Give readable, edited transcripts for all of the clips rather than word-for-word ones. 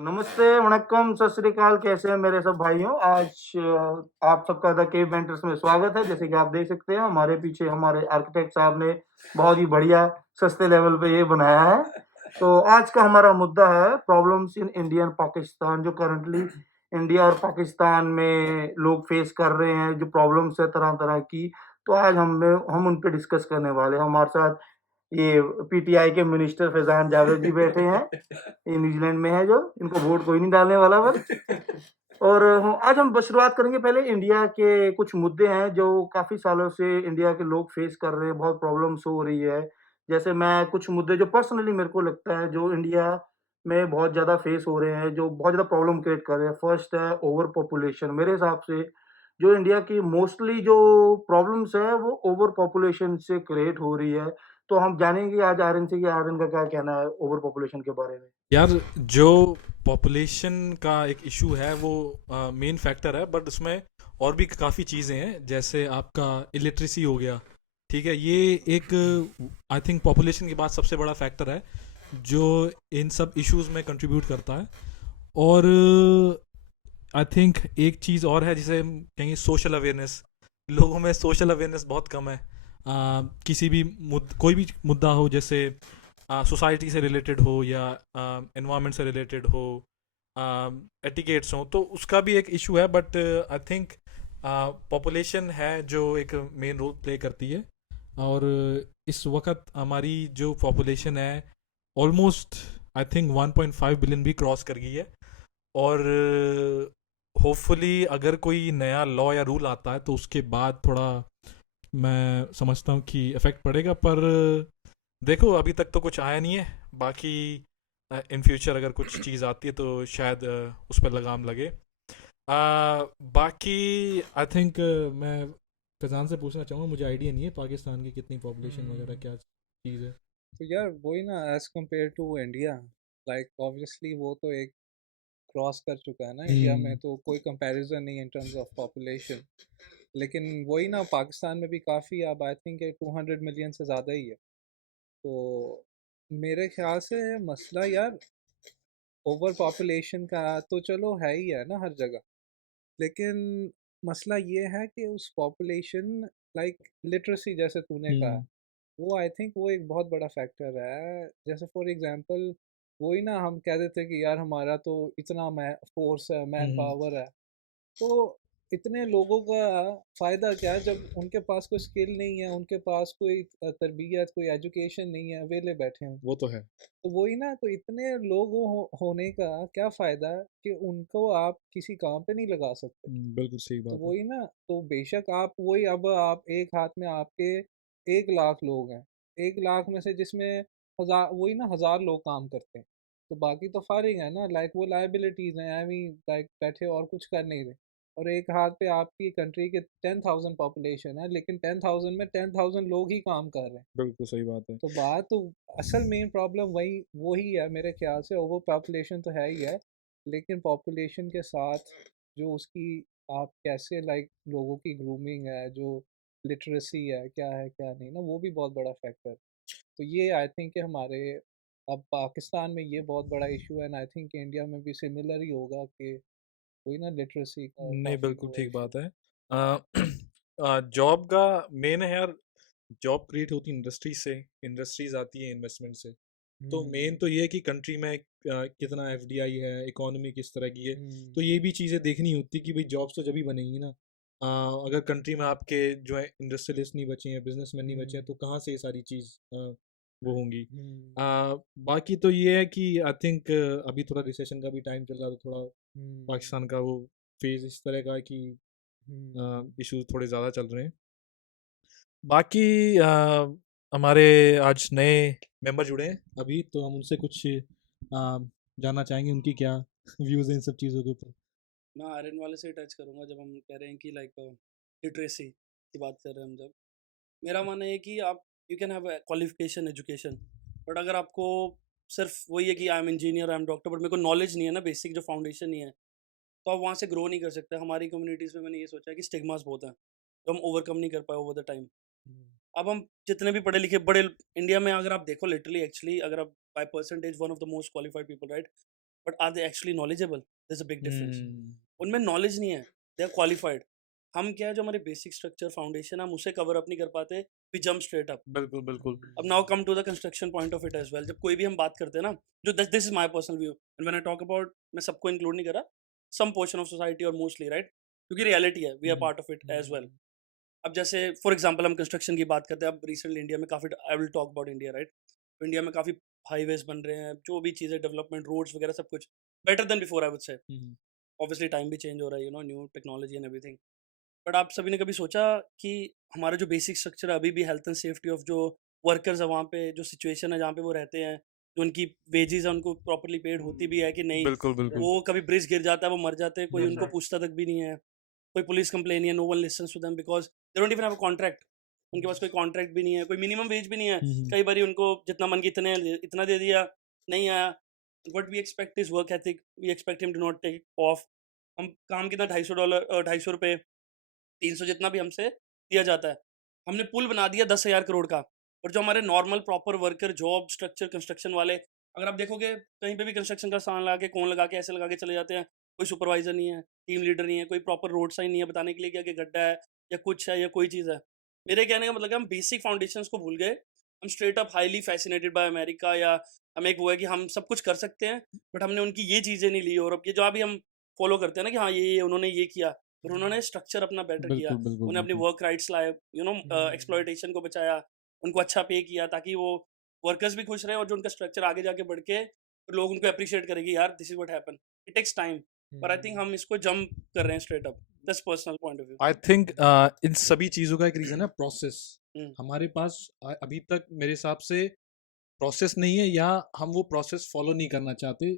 नमस्ते, वणक्कम, सत श्री अकाल, कैसे हैं मेरे सब भाइयों? आज आप सबका द केव वेंटर्स में स्वागत है। जैसे कि आप देख सकते हैं, हमारे पीछे हमारे आर्किटेक्ट साहब ने बहुत ही बढ़िया सस्ते लेवल पे ये बनाया है। तो आज का हमारा मुद्दा है problems in India and Pakistan, जो करंटली इंडिया और पाकिस्तान में लोग फेस कर रहे हैं, जो प्रॉब्लम्स है तरह-तरह की। तो आज हम उन पे डिस्कस करने वाले हैं। हमारे साथ ये पीटीआई के मिनिस्टर फैज़ान जावेद जी बैठे हैं। ये न्यूजीलैंड में है जो, इनको वोट कोई नहीं डालने वाला बस। और आज हम बस शुरुआत करेंगे पहले इंडिया के कुछ मुद्दे हैं जो काफ़ी सालों से इंडिया के लोग फेस कर रहे हैं, बहुत प्रॉब्लम्स हो रही है। जैसे मैं कुछ मुद्दे जो पर्सनली मेरे को लगता है जो इंडिया में बहुत ज़्यादा फेस हो रहे हैं, जो बहुत ज़्यादा प्रॉब्लम क्रिएट कर रहे हैं। फर्स्ट है ओवर पॉपुलेशन। मेरे हिसाब से जो इंडिया की मोस्टली जो प्रॉब्लम्स है वो ओवर पॉपुलेशन से क्रिएट हो रही है। तो हम जानेंगे आज आर्यन से कि आर्यन का क्या कहना है ओवर पॉपुलेशन के बारे में। यार, जो पॉपुलेशन का एक इशू है वो मेन फैक्टर है, बट उसमें और भी काफ़ी चीज़ें हैं। जैसे आपका इलिटरेसी हो गया, ठीक है। ये एक आई थिंक पॉपुलेशन के बाद सबसे बड़ा फैक्टर है जो इन सब इश्यूज़ में कंट्रीब्यूट करता है। और आई थिंक एक चीज़ और है जिसे हम कहेंगे सोशल अवेयरनेस। लोगों में सोशल अवेयरनेस बहुत कम है। किसी भी कोई भी मुद्दा हो, जैसे सोसाइटी से रिलेटेड हो या एनवायरनमेंट से रिलेटेड हो, एटिकेट्स हो, तो उसका भी एक इशू है। बट आई थिंक पॉपुलेशन है जो एक मेन रोल प्ले करती है। और इस वक्त हमारी जो पॉपुलेशन है ऑलमोस्ट आई थिंक 1.5 बिलियन भी क्रॉस कर गई है। और होपफुली अगर कोई नया लॉ या रूल आता है तो उसके बाद थोड़ा मैं समझता हूँ कि इफ़ेक्ट पड़ेगा। पर देखो, अभी तक तो कुछ आया नहीं है। बाकी इन फ्यूचर अगर कुछ चीज़ आती है तो शायद उस पर लगाम लगे। बाकी आई थिंक मैं फैजान से पूछना चाहूँगा, मुझे आइडिया नहीं है पाकिस्तान की कितनी पॉपुलेशन वगैरह क्या चीज़ है। तो यार वही ना, as compare to India, like obviously वो तो एक क्रॉस कर चुका है ना। इंडिया में तो कोई कंपैरिजन नहीं इन टर्म्स ऑफ पॉपुलेशन। लेकिन वही ना, पाकिस्तान में भी काफ़ी, अब आई थिंक 200 मिलियन से ज़्यादा ही है। तो मेरे ख्याल से मसला यार ओवर पॉपुलेशन का तो चलो है ही है ना हर जगह। लेकिन मसला ये है कि उस पॉपुलेशन, लाइक लिटरेसी जैसे तूने कहा, हम्म। वो आई थिंक वो एक बहुत बड़ा फैक्टर है। जैसे फॉर एग्जांपल, वही ना, हम कह देते कि यार हमारा तो इतना फोर्स है, मैन हम्म। पावर है। तो इतने लोगों का फ़ायदा क्या है जब उनके पास कोई स्किल नहीं है, उनके पास कोई तरबियत, कोई एजुकेशन नहीं है, वेले बैठे हैं। वो तो है। तो वही ना, तो इतने लोगों होने का क्या फ़ायदा कि उनको आप किसी काम पे नहीं लगा सकते। बिल्कुल सही तो बात है। वही ना, तो बेशक आप वही, अब आप एक हाथ में आपके 1 लाख लोग हैं, 1 लाख में से जिसमें हजार, वही ना, 1000 लोग काम करते हैं। तो बाकी तो फारिग है ना, लाइक वो लाइबिलिटीज हैं, आई मीन लाइक बैठे और कुछ कर नहीं रहे। और एक हाथ पे आपकी कंट्री के 10,000 पॉपुलेशन है, लेकिन 10,000 में 10,000 लोग ही काम कर रहे हैं। बिल्कुल सही बात है। तो बात तो, असल मेन प्रॉब्लम वही है मेरे ख्याल से। ओवर पॉपुलेशन तो है ही है, लेकिन पॉपुलेशन के साथ जो उसकी, आप कैसे लाइक लोगों की ग्रूमिंग है, जो लिटरेसी है क्या नहीं ना, वो भी बहुत बड़ा फैक्टर। तो ये आई थिंक कि हमारे, अब पाकिस्तान में ये बहुत बड़ा इशू है, एंड आई थिंक इंडिया में भी सिमिलर ही होगा कि कोई ना, लिटरेसी का नहीं, काफ़ी बिल्कुल वो है ठीक इशू। बात है। जॉब का मेन है यार। जॉब क्रिएट होती है इंडस्ट्री से, इंडस्ट्रीज आती है इन्वेस्टमेंट से। तो मेन हम्म। तो ये है कि कंट्री में कितना एफडीआई है, इकोनॉमी किस तरह की है। तो हम्म। ये भी चीज़ें देखनी होती कि भाई जॉब्स तो जब ही बनेंगी ना। अगर कंट्री में आपके जो है इंडस्ट्रियलिस्ट नहीं बचे हैं, बिजनेसमैन नहीं बचे हैं, हम्म। तो कहाँ से ये सारी चीज़ वो होंगी। हम्म। बाकी तो ये है कि आई थिंक अभी थोड़ा रिसेशन का भी टाइम चल रहा है, तो थोड़ा हम्म। पाकिस्तान का वो फेज इस तरह का है कि हम्म। इश्यूज थोड़े ज़्यादा चल रहे हैं। बाकी हमारे आज नए मेंबर जुड़े हैं अभी, तो हम उनसे कुछ जानना चाहेंगे उनकी क्या व्यूज़ हैं इन सब चीज़ों के ऊपर। मैं आयरन वाले से टच करूंगा। जब हम कह रहे हैं कि लाइक लिटरेसी की बात कर रहे हैं हम, जब मेरा मानना है कि आप, you can have qualification education, but अगर आपको सिर्फ वही है कि I am engineer, I am doctor, but मेरे को नॉलेज नहीं है ना, बेसिक जो फाउंडेशन नहीं है, तो आप वहाँ से ग्रो नहीं कर सकते। हमारी कम्युनिटीज़ में मैंने ये सोचा है कि स्टिग्मास बहुत हैं तो हम ओवरकम नहीं कर पाए ओवर द टाइम। अब हम जितने भी पढ़े लिखे बड़े इंडिया में, अगर आप देखो लिटरली एक्चुअली, अगर आप by percentage one of the most qualified people, right, but are they actually knowledgeable? There is a big difference. Hmm, उनमें नॉलेज नहीं है, दे आर क्वालिफाइड। हम क्या है, जो हमारे बेसिक स्ट्रक्चर फाउंडेशन हम उसे कवर अप नहीं कर पाते, वी जंप स्ट्रेट अप। बिल्कुल बिल्कुल अब now come to the construction point of it as well. जब कोई भी हम बात करते हैं ना, जो this is my personal view and when I talk about, मैं सबको इंक्लूड नहीं कर रहा, सम पोर्शन ऑफ सोसाइटी और मोस्टली, राइट, क्योंकि रियलिटी है, we are part of it as well. अब जैसे फॉर एग्जांपल हम कंस्ट्रक्शन की बात करते हैं, अब रिसेंटली इंडिया में काफ़ी, I will talk about India, right, India में काफ़ी हाईवेज बन रहे हैं, जो भी चीज़ें, डेवलपमेंट, रोड्स वगैरह, सब कुछ better than before, I would say. Obviously time भी चेंज हो रहा है, you know, new technology and everything. But आप सभी ने कभी सोचा कि हमारा जो बेसिक स्ट्रक्चर है अभी भी, हेल्थ एंड सेफ्टी ऑफ जो वर्कर्स है वहाँ पे, जो सिचुएशन है जहाँ पे वो रहते हैं, जो उनकी वेजेस है उनको प्रॉपरली पेड होती भी है कि नहीं? बिल्कुल बिल्कुल वो कभी ब्रिज गिर जाता है, वो मर जाते हैं, कोई Yes, उनको sir. पूछता तक भी नहीं है, कोई पुलिस कंप्लेन है, no one listens to them because they don't even have a contract. उनके पास कोई कॉन्ट्रैक्ट भी नहीं है, कोई मिनिमम वेज भी नहीं है। कई बार उनको जितना मन की इतना दे दिया, नहीं आया। What we expect is work ethic, we expect him to not take off. हम काम कितना, $250, $250, 300 जितना भी हमसे दिया जाता है, हमने पुल बना दिया 10,000 करोड़ का। और जो हमारे normal proper worker, job structure, construction वाले, अगर आप देखोगे कहीं पे भी कंस्ट्रक्शन का सामान लगा के, कौन लगा के, ऐसे लगा के चले जाते हैं, कोई सुपरवाइजर नहीं है, टीम लीडर नहीं है, कोई प्रॉपर रोड साइन नहीं है बताने के लिए कि गड्ढा है या कुछ है या कोई चीज़ है। मेरे कहने का मतलब है हम बेसिक फाउंडेशंस को भूल गए। हम straight up highly fascinated by America, या हमें एक वो है कि हम सब कुछ कर सकते हैं, बट हमने उनकी ये चीज़ें नहीं ली। और अब ये जो अभी हम फॉलो करते हैं ना कि हाँ ये उन्होंने ये किया, और उन्होंने स्ट्रक्चर अपना बेटर किया, बिल्कुल बिल्कुल उन्हें अपने बिल्कुल वर्क राइट्स लाए, यू नो, एक्सप्लॉयटेशन को बचाया, उनको अच्छा पे किया, ताकि वो वर्कर्स भी खुश रहे, और जो उनका स्ट्रक्चर आगे जाके बढ़ के तो लोग उनको अप्रिशिएट करेंगे, यार this is what happen. It takes time, पर आई थिंक हम इसको जंप कर रहे हैं straight up. That's personal point of view. I think इन सभी चीज़ों का एक रीज़न है प्रोसेस। हम्म। हमारे पास अभी तक मेरे हिसाब से प्रोसेस नहीं है, या हम वो प्रोसेस फॉलो नहीं करना चाहते।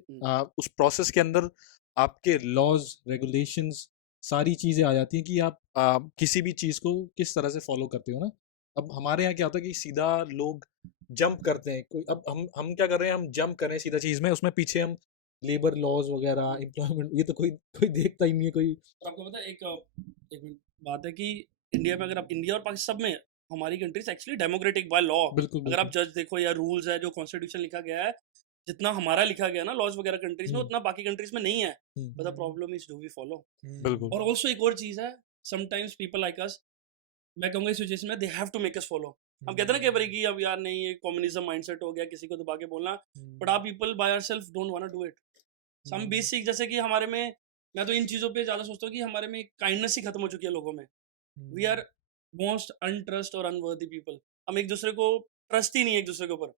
उस प्रोसेस के अंदर आपके लॉज, रेगुलेशंस, सारी चीज़ें आ जाती हैं कि आप किसी भी चीज़ को किस तरह से फॉलो करते हो ना। अब हमारे यहाँ क्या होता है कि सीधा लोग जंप करते हैं। कोई अब हम क्या कर रहे हैं, हम जंप कर रहे हैं सीधा चीज़ में, उसमें पीछे हम लेबर लॉज वगैरह, एम्प्लॉयमेंट, ये तो कोई कोई देखता ही नहीं है कोई। और आपको पता है, एक मिनट बात है कि इंडिया में, अगर आप इंडिया और पाकिस्तान सब में, हमारी countries actually democratic by law. बिल्कुल अगर आप बिल्कुल जज देखो या रूल्स है, जो कॉन्स्टिट्यूशन लिखा गया है, जितना हमारा लिखा गया ना लॉज वगैरह कंट्रीज में, हम्म, उतना बाकी कंट्रीज में नहीं है। Hmm, but the problem is, do we follow? बिल्कुल और ऑल्सो एक और चीज़ है, समटाइम्स पीपल लाइक अस, मैं कहूँगा इस सिचुएशन में they have to make us follow. हम कहते हैं ना कई बार कि अब यार नहीं, ये कम्युनिज्म माइंडसेट हो गया, किसी को दबा के बोलना, बट आप people by ourself don't want to do it. Some basic, जैसे कि हमारे में, मैं तो इन चीज़ों पे ज़्यादा सोचता हूँ कि हमारे में काइंडनेस ही खत्म हो चुकी है लोगों में। वी आर मोस्ट अनट्रस्ट और अनवर्दी पीपल। हम एक दूसरे को ट्रस्ट ही नहीं है एक दूसरे के ऊपर।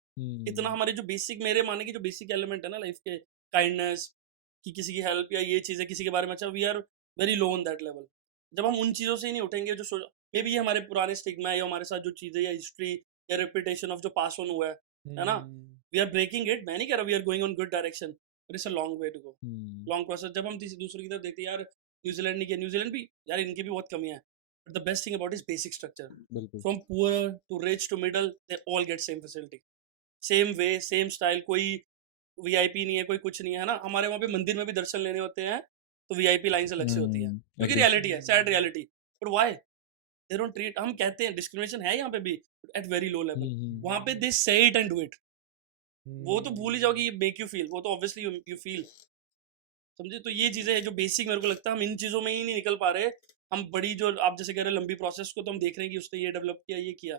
इतना हमारे जो बेसिक, मेरे माने की जो बेसिक एलिमेंट है ना लाइफ के, काइंडनेस, कि किसी की हेल्प या ये चीज़ें, किसी के बारे में अच्छा, we are very low on that level. जब हम उन चीज़ों से ही नहीं उठेंगे, जो मे बी ये हमारे पुराने स्टिग्मा है, या हमारे साथ जो चीज़ें या हिस्ट्री या रेपुटेशन ऑफ जो पास ऑन हुआ है ना, वी आर ब्रेकिंग इट। मैं नहीं कह रहा we are going on good direction, but it's a long way to go, long process. जब हम दूसरे की तरफ देखते हैं, यार न्यूजीलैंड नहीं किया, न्यूजीलैंड भी यार इनकी भी बहुत कमियां है, but the best thing about is basic structure. बिल्कुल from poor to rich to middle, they all get same facility, same way, same style. कोई वीआईपी नहीं है, कोई कुछ नहीं है ना। हमारे वहाँ पे मंदिर में भी दर्शन लेने होते हैं तो वीआईपी लाइन अलग से होती है, क्योंकि रियलिटी है, sad reality. But why they don't treat, हम कहते हैं डिस्क्रिमिनेशन है यहाँ पे भी एट वेरी लो लेवल, वहाँ पे दे से इट एंड डू इट। वो तो भूल ही जाओ कि ये मेक यू फील, वो तो ऑब्वियसली यू फील, समझे। तो ये चीज़ें हैं जो बेसिक मेरे को लगता है हम इन चीज़ों में ही नहीं निकल पा रहे। हम बड़ी, जो आप जैसे कह रहे हैं लंबी प्रोसेस को तो हम देख रहे हैं कि उसने ये डेवलप किया, ये किया,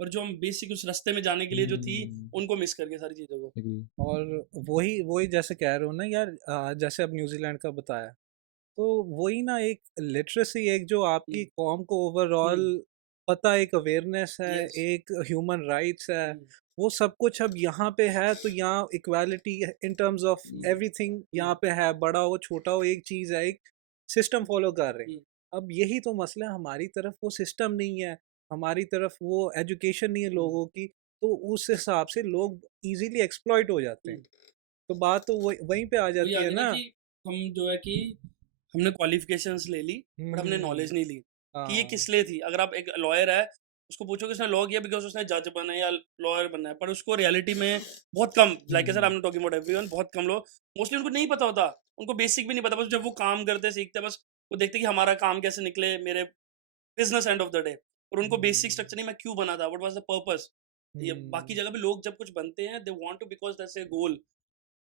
पर जो हम बेसिक उस रास्ते में जाने के लिए जो थी, उनको मिस करके सारी चीज़ों को। और वही वही जैसे कह रहे हो ना यार, जैसे अब न्यूजीलैंड का बताया, तो वही ना, एक लिटरेसी, एक जो आपकी कॉम को ओवरऑल पता, एक अवेयरनेस है, Yes. एक ह्यूमन राइट्स है, वो सब कुछ अब यहाँ पे है। तो यहाँ equality in terms of everything यहाँ पे है, बड़ा हो छोटा हो, एक चीज़ है, एक सिस्टम फॉलो कर रहे हैं। अब यही तो मसला है, हमारी तरफ वो सिस्टम नहीं है, हमारी तरफ वो एजुकेशन नहीं है लोगों की, तो उस हिसाब से लोग इजीली एक्सप्लॉइट हो जाते हैं। तो बात तो वहीं पे आ वही जाती आ है गया ना ना। कि हम जो है कि हमने क्वालिफिकेशंस ले ली, बट हमने नॉलेज नहीं ली कि ये हाँ। किस लिए थी। अगर आप एक लॉयर है, उसको पूछो कि उसने लॉ किया बिकॉज उसने जज बनना है या लॉयर बनना है, पर उसको रियलिटी में बहुत कम, लाइक सर आपने टॉकिंग अबाउट एवरीवन, बहुत कम लोग, मोस्टली उनको नहीं पता होता, उनको बेसिक भी नहीं पता। बस जब वो काम करते सीखते, बस वो देखते कि हमारा काम कैसे निकले, मेरे business end of the day, और उनको बेसिक स्ट्रक्चर नहीं, मैं क्यों बना था, व्हाट वाज द पर्पस। ये बाकी जगह पे लोग जब कुछ बनते हैं, they want to because that's a goal.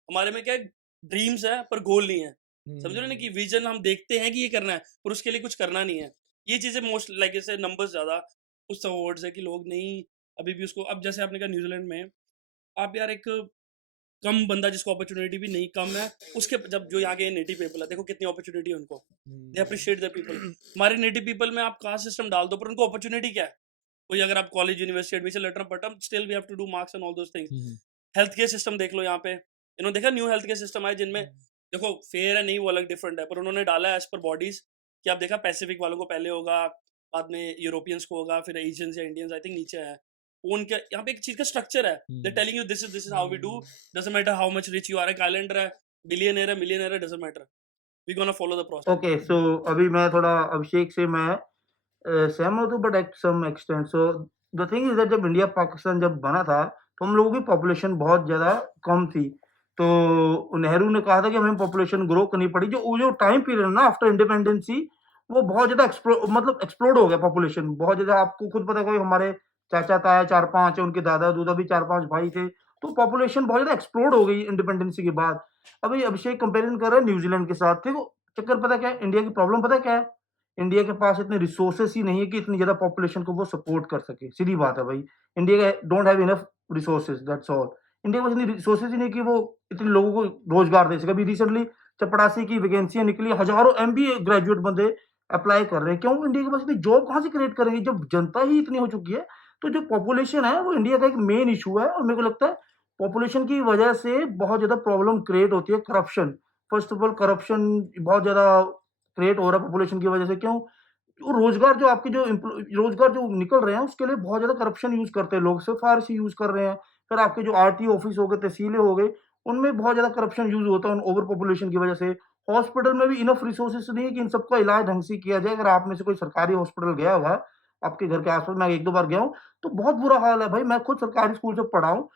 हमारे में क्या है, ड्रीम्स है पर गोल नहीं है। समझ रहे हो ना कि विजन हम देखते हैं कि ये करना है पर उसके लिए कुछ करना नहीं है। ये चीज़ें मोस्ट लाइक ऐसे नंबर्स ज़्यादा उस वर्ड्स है कि लोग नहीं अभी भी उसको, अब जैसे आपने कहा न्यूज़ीलैंड में आप यार एक कम बंदा जिसको अपॉर्चुनिटी भी नहीं कम है, उसके जब जो यहाँ के नेटिव पीपल है देखो कितनी अपॉर्चुनिटी है उनको, दे अप्रिशिएट द पीपल। हमारे नेटिव पीपल में आप कास्ट सिस्टम डाल दो पर उनको अपॉर्चुनिटी क्या है? कोई अगर आप कॉलेज यूनिवर्सिटी एडमिशन लेटर पढ़ता still we have to do marks and all those things. Health care system देख लो यहाँ पे, इन्होंने देखा न्यू हेल्थ केयर सिस्टम आए जिनमें देखो फेयर है नहीं वो अलग डिफरेंट है पर उन्होंने डाला है एज पर बॉडीज कि आप देखा पैसिफिक वालों को पहले होगा, बाद में यूरोपियंस को होगा, फिर एशियंस या इंडियंस आई थिंक नीचे है। वो उनके यहाँ पे एक चीज का स्ट्रक्चर है, they telling you this is how we do, doesn't matter how much rich you are, एक आइलैंडर है, बिलियनर है, मिलियनर है, doesn't matter, we gonna follow the process. Okay, so अभी मैं थोड़ा अभिषेक से मैं सहमत हूँ, but at some extent. So the thing is that जब इंडिया पाकिस्तान जब बना था तो हम लोगों की पॉपुलेशन बहुत ज़्यादा कम थी। तो नेहरू ने कहा था कि हमें पॉपुलेशन ग्रो करनी पड़ी। जो टाइम पीरियड ना आफ्टर इंडिपेंडेंसी, वो बहुत ज़्यादा एक्सप्लोड हो गया पॉपुलेशन बहुत ज़्यादा। आपको खुद पता है, कोई हमारे चाचा ताया 4-5 है, उनके दादा दूदा भी 4-5 भाई थे, तो पॉपुलेशन बहुत ज़्यादा एक्सप्लोड हो गई इंडिपेंडेंसी के बाद। अभी अभिषेक कंपेरिजन कर रहे हैं न्यूजीलैंड के साथ। देखो चक्कर पता क्या है, इंडिया की प्रॉब्लम पता क्या है, इंडिया के पास इतने रिसोर्सेस ही नहीं है कि इतनी ज़्यादा पॉपुलेशन को वो सपोर्ट कर सके। सीधी बात है भाई, इंडिया का don't have enough resources, that's all. India के पास इतनी रिसोर्सेस ही नहीं कि वो इतने लोगों को रोजगार दे सके। अभी रिसेंटली चपड़ासी की वैकेंसियां निकली, हजारों एमबीए ग्रेजुएट बंदे अप्लाई कर रहे हैं। क्यों? इंडिया के पास इतनी जॉब कहाँ से क्रिएट करेंगे जब जनता ही इतनी हो चुकी है। तो जो पॉपुलेशन है वो इंडिया का एक मेन इशू है, और मेरे को लगता है पॉपुलेशन की वजह से बहुत ज़्यादा प्रॉब्लम क्रिएट होती है। Corruption, first of all corruption बहुत ज़्यादा क्रिएट हो रहा है पॉपुलेशन की वजह से। क्यों? जो रोजगार जो आपके जो रोजगार जो निकल रहे हैं उसके लिए बहुत ज्यादा करप्शन यूज करते हैं लोग, सिफारिशी यूज कर रहे हैं। फिर आपके जो आरटीओ ऑफिस हो गए, तहसीलें हो गई, उनमें बहुत ज्यादा करप्शन यूज होता है ओवर पॉपुलेशन की वजह से। हॉस्पिटल में भी इनफ रिसोर्सेस नहीं है कि इन सबका इलाज ढंग से किया जाए। अगर आप में से कोई सरकारी हॉस्पिटल गया होगा आपके घर के आसपास, मैं 1-2 बार गया हूँ, तो बहुत बुरा हाल है भाई। मैं खुद सरकारी स्कूल से पढ़ा हूँ,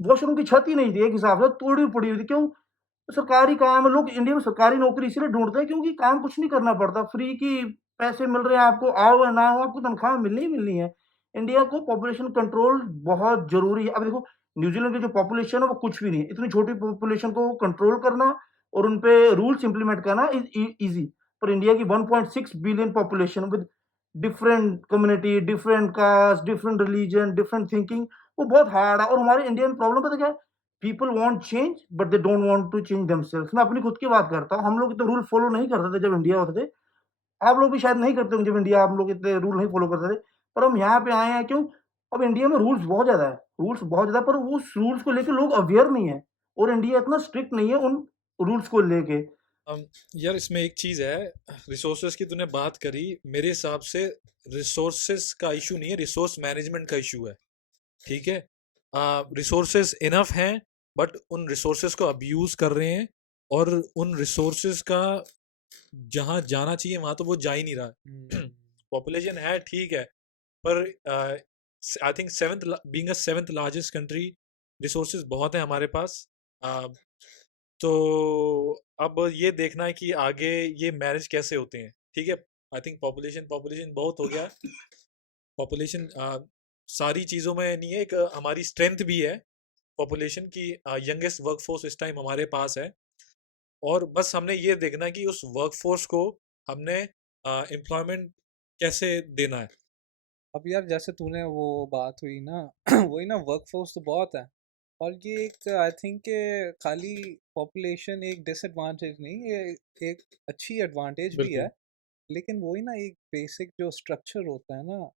वॉशरूम की छत ही नहीं थी, एक हिसाब से तोड़ी पड़ी हुई थी। क्यों? सरकारी काम है। लोग इंडिया में सरकारी नौकरी इसलिए ढूँढते हैं क्योंकि काम कुछ नहीं करना पड़ता, फ्री की पैसे मिल रहे हैं आपको, आओ या ना आओ आपको तनख्वाह मिलनी ही मिलनी है। इंडिया को पॉपुलेशन कंट्रोल बहुत ज़रूरी है। अब देखो न्यूज़ीलैंड की जो पॉपुलेशन है वो कुछ भी नहीं है। इतनी छोटी पॉपुलेशन को कंट्रोल करना और उन पे रूल्स इम्प्लीमेंट करना इज़ ईज़ी। पर इंडिया की 1.6 billion population with different community, different caste, different religion, different thinking, वो बहुत हार्ड है। और हमारे इंडिया में प्रॉब्लम पता क्या है? People want change but they don't want to change themselves. मैं अपनी खुद की बात करता हूँ। हम लोग इतने रूल फॉलो नहीं करते थे जब इंडिया होते थे। आप लोग भी शायद नहीं करते होंगे जब इंडिया, आप लोग इतने रूल नहीं फॉलो करते थे। पर हम यहाँ पे आए हैं क्यों? अब इंडिया में रूल्स बहुत ज़्यादा है, रूल्स बहुत ज़्यादा, पर उस रूल्स को लेके लोग अवेयर नहीं है, और इंडिया इतना स्ट्रिक्ट नहीं है उन रूल्स को लेके। अम, यार इसमें एक चीज़ है, रिसोर्सेज की तूने बात करी, मेरे हिसाब से रिसोर्सेज का इशू नहीं है, रिसोर्स मैनेजमेंट का इशू है। ठीक है, रिसोर्सेज इनफ हैं बट उन रिसोर्सेज को अब्यूज़ कर रहे हैं, और उन रिसोर्सेज का जहाँ जाना चाहिए वहाँ तो वो जा ही नहीं रहा। पॉपुलेशन है ठीक है, पर I think seventh being a seventh largest country, resources बहुत हैं हमारे पास। तो अब ये देखना है कि आगे ये मैनेज कैसे होते हैं। ठीक है, आई थिंक पॉपुलेशन पॉपुलेशन बहुत हो गया। पॉपुलेशन सारी चीज़ों में नहीं है, एक हमारी स्ट्रेंथ भी है पॉपुलेशन की। यंगेस्ट वर्कफोर्स इस टाइम हमारे पास है, और बस हमने ये देखना है कि उस वर्कफोर्स को हमने एम्प्लॉयमेंट कैसे देना है। अब यार जैसे तूने वो बात हुई ना वही ना, वर्कफोर्स तो बहुत है, और ये एक आई थिंक खाली पॉपुलेशन एक डिसएडवांटेज नहीं, ये एक अच्छी एडवांटेज भी है। बिल्कुल। लेकिन वही ना, एक बेसिक जो स्ट्रक्चर होता है ना,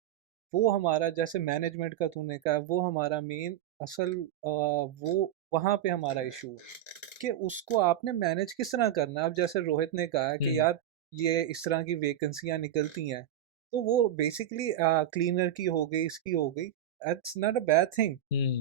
वो हमारा जैसे मैनेजमेंट का तूने कहा, वो हमारा मेन असल वो वहाँ पे हमारा इशू है कि उसको आपने मैनेज किस तरह करना है। अब जैसे रोहित ने कहा कि यार ये इस तरह की वैकेंसियाँ निकलती हैं, तो वो बेसिकली क्लीनर की हो गई, इसकी हो गई, it's not a bad thing,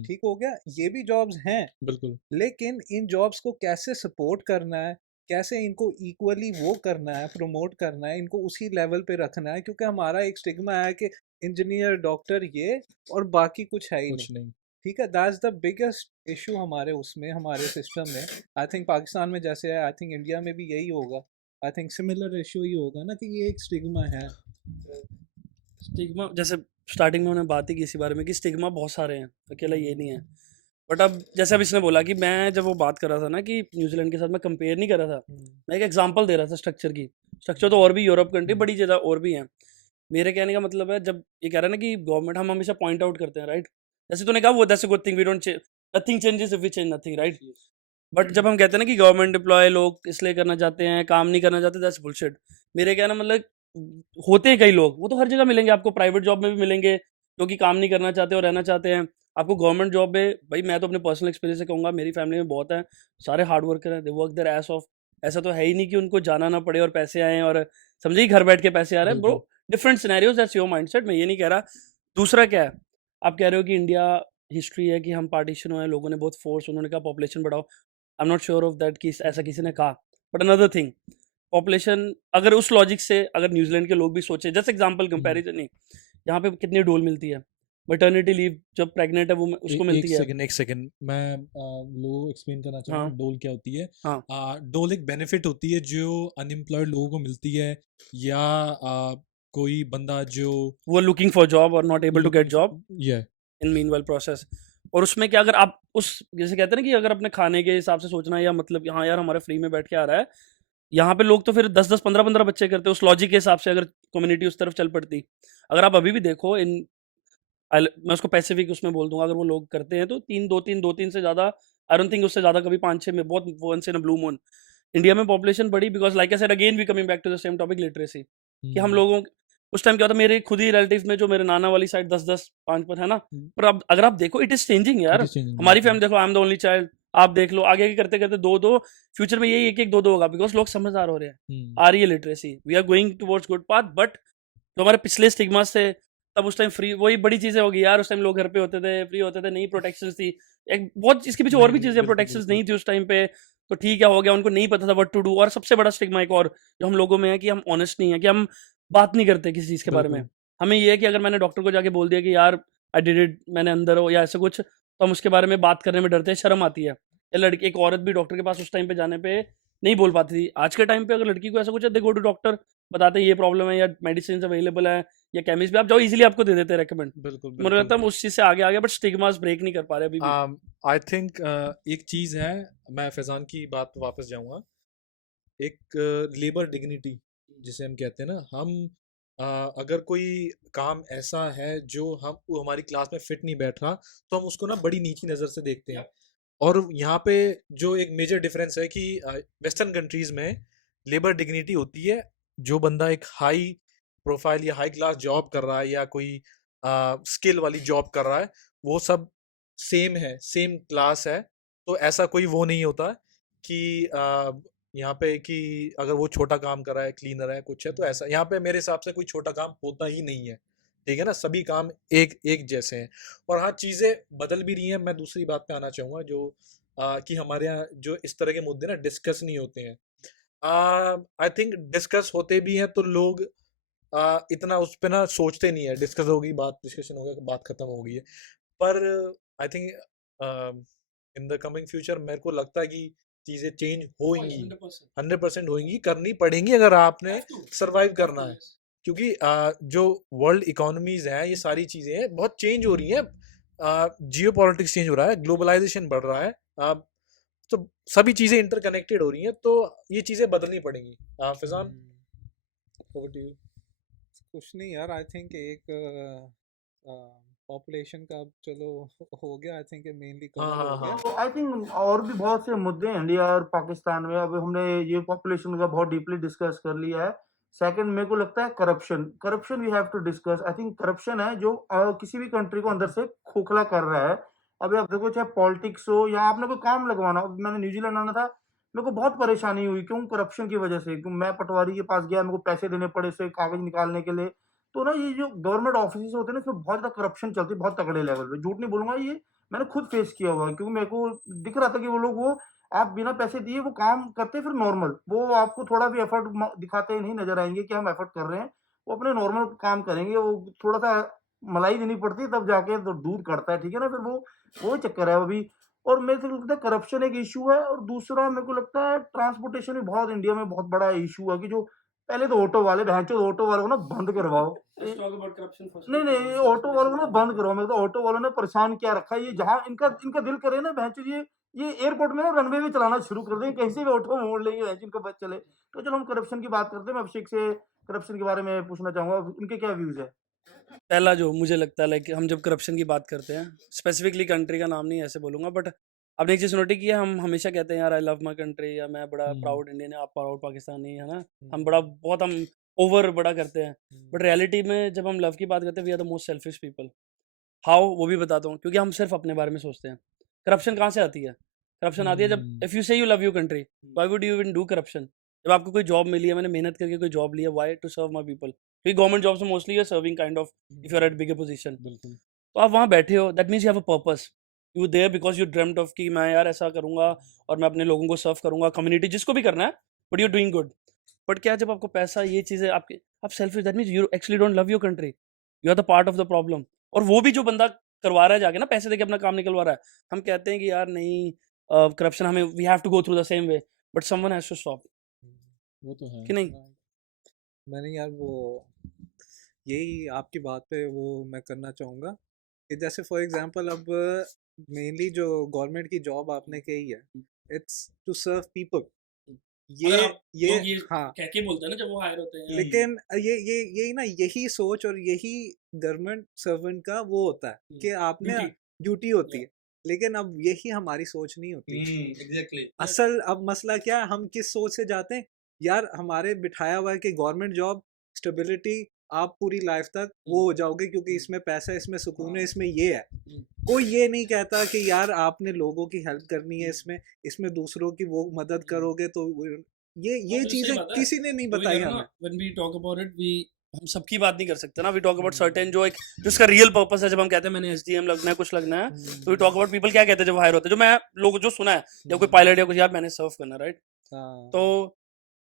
ठीक हो गया, ये भी जॉब्स हैं। बिल्कुल। लेकिन इन जॉब्स को कैसे सपोर्ट करना है, कैसे इनको इक्वली वो करना है, प्रमोट करना है, इनको उसी लेवल पे रखना है, क्योंकि हमारा एक स्टिग्मा है कि इंजीनियर डॉक्टर ये और बाकी कुछ है ही नहीं। कुछ नहीं। ठीक है, दैट्स द बिगेस्ट इशू हमारे उसमें, हमारे सिस्टम में। आई थिंक पाकिस्तान में जैसे है, आई थिंक इंडिया में भी यही होगा। आई थिंक सिमिलर इशू ही होगा ना, कि ये एक स्टिग्मा है। स्टिग्मा जैसे स्टार्टिंग में हमने बात ही की इसी बारे में कि स्टिग्मा बहुत सारे हैं, अकेला ये नहीं है। बट अब जैसे अब इसने बोला कि मैं जब वो बात कर रहा था ना कि न्यूजीलैंड के साथ मैं कंपेयर नहीं कर रहा था, मैं एक एग्जांपल दे रहा था स्ट्रक्चर की। स्ट्रक्चर तो और भी यूरोप कंट्री बड़ी ज़्यादा और भी हैं। मेरे कहने का मतलब है, जब ये कह रहा है ना कि गवर्नमेंट, हम हमेशा पॉइंट आउट करते हैं, राइट? जैसे तूने कहा वो that's a good thing, we don't nothing changes if we change nothing, right? But जब हम कहते हैं ना कि गवर्नमेंट डिप्लॉय लोग इसलिए करना चाहते हैं, काम नहीं करना चाहते, दैट्स बुलशिट। मेरे कहना मतलब होते हैं कई लोग, वो तो हर जगह मिलेंगे आपको, प्राइवेट जॉब में भी मिलेंगे जो कि काम नहीं करना चाहते और रहना चाहते हैं। आपको गवर्नमेंट जॉब में, भाई मैं तो अपने पर्सनल एक्सपीरियंस से कहूँगा, मेरी फैमिली में बहुत है, सारे हार्ड वर्कर हैं, they work their ass off. ऐसा तो है ही नहीं कि उनको जाना ना पड़े और पैसे आए और समझिए घर बैठ के पैसे आ रहे हैं ब्रो। बिल्कुल different scenarios, that's your mindset, मैं ये नहीं कह रहा। दूसरा क्या है, आप कह रहे हो कि इंडिया हिस्ट्री है कि हम पार्टीशन हुए हैं, लोगों ने बहुत फोर्स, उन्होंने कहा पॉपुलेशन बढ़ाओ। I am not sure of that कि ऐसा किसी ने कहा। बट अनदर थिंग, पॉपुलेशन अगर उस लॉजिक से अगर न्यूजीलैंड के लोग भी सोचे, जस्ट एग्जांपल कंपैरिजन नहीं, यहाँ पे कितनी डोल मिलती है, मैटरनिटी लीव जब प्रेग्नेंट है वो उसको मिलती है। एक सेकंड मैं लोगों एक्सप्लेन करना चाहूँगा हाँ डोल क्या होती है। हाँ, डोल एक बेनिफिट होती है जो अनएम्प्लॉयड लोगों को मिलती है, या कोई बंदा जो वो लुकिंग फॉर जॉब और not able to get looking job या इन मीनवाइल प्रोसेस। और उसमें क्या, अगर आप उस, जैसे कहते हैं ना कि अगर अपने खाने के हिसाब से सोचना है, या मतलब हाँ यार हमारे फ्री में बैठ के आ रहा है, यहाँ पे लोग तो फिर 10-10 15-15 बच्चे करते हैं उस लॉजिक के हिसाब से, अगर कम्युनिटी उस तरफ चल पड़ती। अगर आप अभी भी देखो इन, मैं उसको पैसिफिक उसमें बोल दूंगा, अगर वो लोग करते हैं तो दो तीन से ज़्यादा, आई डोंट थिंक उससे ज़्यादा कभी 5-6 में बहुत once in a blue moon. India में पॉपुलेशन बढ़ी because like I said again we coming back to the same topic, literacy. कि हम लोगों, उस टाइम क्या होता, मेरे खुद ही रिलेटिव में जो मेरे नाना वाली साइड 10-10 5 पर है ना, पर अब अगर आप देखो इट इज चेंजिंग इट यार। इज चेंजिंग हमारी फैमिली देखो, I am the only child, आप देख लो आगे आगे करते करते दो दो, फ्यूचर में यही एक एक दो दो होगा बिकॉज लोग समझदार हो रहे हैं, आ रही है literacy, we are going towards good path. But जो हमारे पिछले स्टिग्मास थे, तब उस टाइम फ्री, वही बड़ी चीजें होगी यार, उस टाइम लोग घर पे होते थे, फ्री होते थे, नहीं प्रोटेक्शन थी, एक बहुत इसके पीछे और भी नहीं चीजें, बिल्कुल प्रोटेक्शन बिल्कुल नहीं थी उस टाइम पे। तो ठीक है, हो गया, उनको नहीं पता था व्हाट टू डू। और सबसे बड़ा स्टिग्मा एक और जो हम लोगों में है कि हम ऑनेस्ट नहीं है, कि हम बात नहीं करते किसी चीज के बारे में। बिल्कुल हमें ये है कि अगर मैंने डॉक्टर को जाके बोल दिया कि यार आई डिड इट, मैंने अंदर हो या ऐसा कुछ, तो हम उसके बारे में बात करने में डरते हैं, शर्म आती है। या लड़की, एक औरत भी डॉक्टर के पास उस टाइम पे जाने पे नहीं बोल पाती थी। आज के टाइम पे अगर लड़की को ऐसा कुछ है, दे गो टू डॉक्टर, बताते हैं ये प्रॉब्लम है या मेडिसिन अवेलेबल है, या केमिस्ट भी आप जाओ, इजीली आपको दे देते हैं रेकमेंड। बिल्कुल मुझे बिल्कुल लगता है हम उस चीज़ से आगे आ गए, बट स्टिग्मास ब्रेक नहीं कर पा रहे अभी भी। आई थिंक एक चीज़ है, मैं फैजान की बात पे वापस जाऊंगा। एक लेबर डिग्निटी जिसे हम कहते हैं ना, हम अगर कोई काम ऐसा है जो हम वो हमारी क्लास में फिट नहीं बैठ रहा, तो हम उसको ना बड़ी नीची नज़र से देखते हैं। और यहाँ पे जो एक मेजर डिफरेंस है कि वेस्टर्न कंट्रीज में लेबर डिग्निटी होती है। जो बंदा एक हाई प्रोफाइल या हाई क्लास जॉब कर रहा है या कोई स्किल वाली जॉब कर रहा है, वो सब सेम है, सेम क्लास है। तो ऐसा कोई वो नहीं होता कि यहाँ पे कि अगर वो छोटा काम कर रहा है, क्लीनर है, कुछ है, तो ऐसा यहाँ पे मेरे हिसाब से कोई छोटा काम होता ही नहीं है। ठीक है ना, सभी काम एक एक जैसे हैं। और हाँ, चीज़ें बदल भी रही हैं। मैं दूसरी बात पे आना चाहूँगा जो कि हमारे यहाँ जो इस तरह के मुद्दे ना डिस्कस नहीं होते हैं। आई थिंक डिस्कस होते भी हैं तो लोग इतना उस पे ना सोचते नहीं है। डिस्कस होगी बात, डिस्कशन हो गया, बात खत्म हो गई है। पर I think in the coming future मेरे को लगता है कि चीज़ें चेंज होंगी, 100% होंगी, करनी पड़ेंगी अगर आपने सरवाइव करना है। क्योंकि जो वर्ल्ड इकोनॉमीज हैं, ये सारी चीज़ें हैं बहुत चेंज हो रही हैं। जियो पॉलिटिक्स चेंज हो रहा है, ग्लोबलाइजेशन बढ़ रहा है। तो सभी चीज़ें इंटरकनेक्टेड हो रही हैं, तो ये चीज़ें बदलनी पड़ेंगी। Fizan, over to you. कुछ नहीं यार, आई थिंक एक पॉपुलेशन का अब चलो हो गया, आई थिंक मेनली हाँ कवर हाँ हो हाँ गया। तो आई थिंक और भी बहुत से मुद्दे हैं इंडिया और पाकिस्तान में। अब हमने ये पॉपुलेशन का बहुत डीपली डिस्कस कर लिया है। सेकंड मेरे को लगता है corruption, corruption we have to discuss. I think corruption है जो किसी भी कंट्री को अंदर से खोखला कर रहा है। अभी आप देखो, चाहे पॉलिटिक्स हो या आपने कोई काम लगवाना हो। मैंने न्यूजीलैंड आना था, मेरे को बहुत परेशानी हुई, क्यों? करप्शन की वजह से। क्यों? मैं पटवारी के पास गया, मेरे को पैसे देने पड़े से कागज निकालने के लिए। तो ना ये जो गवर्नमेंट ऑफिस होते हैं ना, इसमें बहुत ज्यादा करप्शन चलती है, बहुत तगड़े लेवल पे। झूठ नहीं बोलूंगा, ये मैंने खुद फेस किया हुआ है, क्योंकि मेरे को दिख रहा था कि वो लोग, वो आप बिना पैसे दिए वो काम करते फिर नॉर्मल, वो आपको थोड़ा भी एफर्ट दिखाते नहीं नजर आएंगे कि हम एफर्ट कर रहे हैं। वो अपने नॉर्मल काम करेंगे, वो थोड़ा सा मलाई देनी पड़ती है तब जाके तो दूध कटता है, ठीक है ना? फिर वो चक्कर है अभी। और मेरे को लगता है करप्शन एक इशू है। और दूसरा मेरे को लगता है ट्रांसपोर्टेशन भी बहुत इंडिया में बहुत बड़ा इशू है, कि जो पहले तो ऑटो वाले भैंचोद ऑटो वालों को ना बंद करवाओ। Let's talk about corruption first. नहीं नहीं, ये ऑटो वालों को ना बंद करो। मैं तो ऑटो वालों ने परेशान किया रखा है। ये जहाँ इनका इनका दिल करे ना भैंचोद, ये एयरपोर्ट में ना रनवे भी चलाना शुरू कर दें, कहीं से भी ऑटो मोड़ लेंगे भैंचोद, इनका बस चले। तो चलो हम करप्शन की बात करते हैं। मैं अभिषेक से करप्शन के बारे में पूछना चाहूंगा, इनके क्या व्यूज है। पहला जो मुझे लगता है लाइक हम जब करप्शन की बात करते हैं, स्पेसिफिकली कंट्री का नाम नहीं ऐसे बोलूंगा, बट आपने एक चीज़ नोटिस की है, हम हमेशा कहते हैं यार आई लव माई कंट्री, या मैं बड़ा प्राउड इंडियन है, आप प्राउड पाकिस्तानी है ना, हम बड़ा बहुत हम ओवर बड़ा करते हैं। बट रियलिटी में जब हम लव की बात करते हैं, we are the most selfish people. How, वो भी बताता हूँ, क्योंकि हम सिर्फ अपने बारे में सोचते हैं। करप्शन कहाँ से आती है? करप्शन आती है जब इफ़ यू से you love your country, why would you even do corruption? जब आपको कोई जॉब मिली है, मैंने मेहनत करके कोई जॉब ली है, why? To serve my people. क्योंकि गवर्नमेंट जॉब्स में mostly you are serving kind of, if you are at bigger position, बिल्कुल। तो आप वहाँ बैठे हो, that means you have a purpose. You there because you dreamed of कि मैं यार ऐसा करूँगा और मैं अपने लोगों को सर्व करूँगा, कम्युनिटी जिसको भी करना है, but you are doing good. But क्या जब आपको पैसा, ये चीज़ें आपके, आप selfish, that means you actually don't love your country, you are the part of the problem. और वो भी जो बंदा करवा रहा है जाके ना, पैसे देके अपना काम निकलवा रहा है, हम कहते हैं कि यार नहीं, करप्शन हमें, we have to go through the same way, but someone has to stop, वो तो है कि नहीं? मैंने यार वो यही आपकी बात पे वो मैं करना चाहूँगा कि जैसे फॉर एग्जांपल अब मेनली जो गवर्नमेंट की जॉब आपने कही है, इट्स टू सर्व पीपल। ये हाँ, कह के बोलते हैं ना जब वो हायर होते हैं। लेकिन ये ना यही सोच और यही गवर्नमेंट सर्वेंट का वो होता है कि आपने ड्यूटी होती है, लेकिन अब यही हमारी सोच नहीं होती। एग्जैक्टली। असल अब मसला क्या है, हम किस सोच से जाते हैं यार, हमारे बिठाया हुआ है कि गवर्नमेंट जॉब स्टेबिलिटी, आप पूरी लाइफ तक वो हो जाओगे क्योंकि इसमें पैसा, इसमें सुकून है, इसमें ये है। कोई ये नहीं कहता कि यार आपने लोगों की हेल्प करनी है, इसमें दूसरों की वो मदद करोगे तो ये चीजें किसी ने नहीं बताई हमें। When we talk about it, हम सबकी बात नहीं कर सकते ना, वी टॉक अबाउट सर्टेन जो एक, जिसका रियल पर्पस है। जब हम कहते हैं मैंने एसडीएम लगना है, कुछ लगना है, तो वी टॉक अबाउट पीपल क्या कहते हैं जब हायर होते हैं, जो मैं लोग जो सुना है, या कोई पायलट या कुछ, यार मैंने सर्व करना, राइट? तो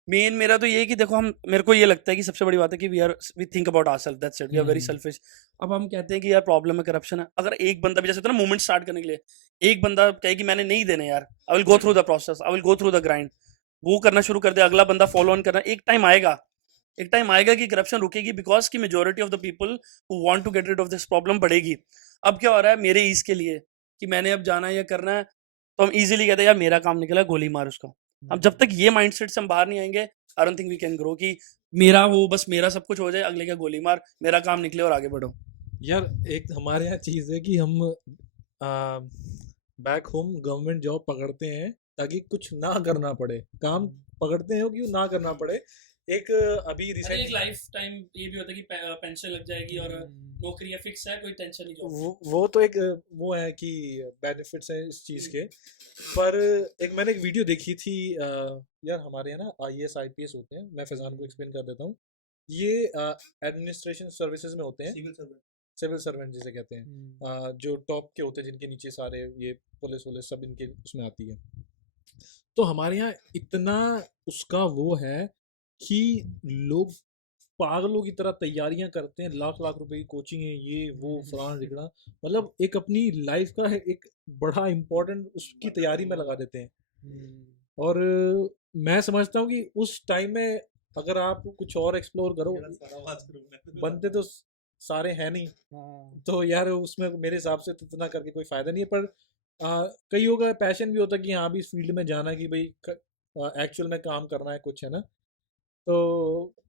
मेन मेरा तो ये है कि देखो, हम, मेरे को ये लगता है कि सबसे बड़ी बात है कि we think about ourself, that's it, we are very selfish. अब हम कहते हैं कि यार प्रॉब्लम है, करप्शन है, अगर एक बंदा भी, जैसे होता है ना मूवमेंट स्टार्ट करने के लिए, एक बंदा कहे कि मैंने नहीं देने यार, I will go through the process, I will go through the grind, वो करना शुरू कर दे, अगला बंदा फॉलो ऑन करना, एक टाइम आएगा कि करप्शन रुकेगी, बिकॉज की majority of the people who want to get rid of this problem बढ़ेगी। अब क्या हो रहा है मेरे ईज के लिए कि मैंने अब जाना है या करना है, तो हम इजीली कहते हैं यार मेरा काम निकला, गोली मार उसका। अब जब तक ये माइंडसेट से हम बाहर नहीं आएंगे, I don't think we can grow, कि मेरा वो बस मेरा सब कुछ हो जाए, अगले का गोली मार, मेरा काम निकले और आगे बढ़ो। यार एक हमारे यहाँ चीज़ है कि हम बैक होम गवर्नमेंट जॉब पकड़ते हैं ताकि कुछ ना करना पड़े, काम पकड़ते हैं कि ना करना पड़े। एक अभी रिसेंट लाइफ टाइम ये भी होता है कि पेंशन लग जाएगी और नौकरी है, फिक्स है, कोई टेंशन नहीं। वो तो एक वो है कि बेनिफिट्स हैं इस चीज़ के। पर एक मैंने एक वीडियो देखी थी, यार हमारे यहाँ ना IAS IPS होते हैं, मैं फैजान को एक्सप्लेन कर देता हूँ। ये एडमिनिस्ट्रेशन सर्विसेज में होते हैं, सिविल सर्वेंट जिसे कहते हैं, जो टॉप के होते हैं, जिनके नीचे सारे ये पुलिस वुलिस सब इनके उसमें आती है। तो हमारे यहाँ इतना उसका वो है कि लोग पागलों की तरह तैयारियां करते हैं, लाख लाख रुपए की कोचिंग है, ये वो फलाना ढिकड़ा, मतलब एक अपनी लाइफ का एक बड़ा इम्पोर्टेंट उसकी तैयारी में लगा देते हैं। और मैं समझता हूँ कि उस टाइम में अगर आप कुछ और एक्सप्लोर करो, बनते तो सारे हैं नहीं, तो यार उसमें मेरे हिसाब से तो इतना करके कोई फायदा नहीं है। पर कईयों का पैशन भी होता है कि हाँ भी इस फील्ड में जाना है, कि भाई एक्चुअल में काम करना है कुछ, है ना। तो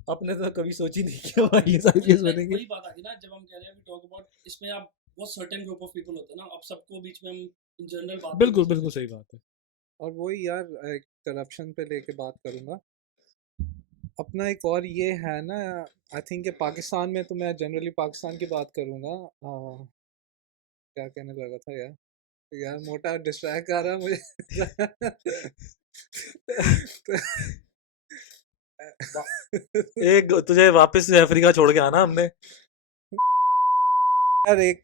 अपने तो कभी सोची नहीं कि ये सारी चीज बनेंगी। वही बात आ गई ना, जब हम कह रहे हैं वी टॉक अबाउट, इसमें आप बहुत सर्टेन ग्रुप ऑफ पीपल होते हैं ना, अब सबको बीच में हम इन जनरल बात, बिल्कुल बिल्कुल सही बात है। और वही यार करप्शन पे लेके बात करूँगा अपना एक और ये है ना, आई थिंक पाकिस्तान में, तो मैं जनरली पाकिस्तान की बात करूँगा। क्या कहने लगा था यार मोटा डिस्ट्रैक्ट कर रहा है मुझे। एक तुझे वापस अफ्रीका छोड़ के आना हमने। यार एक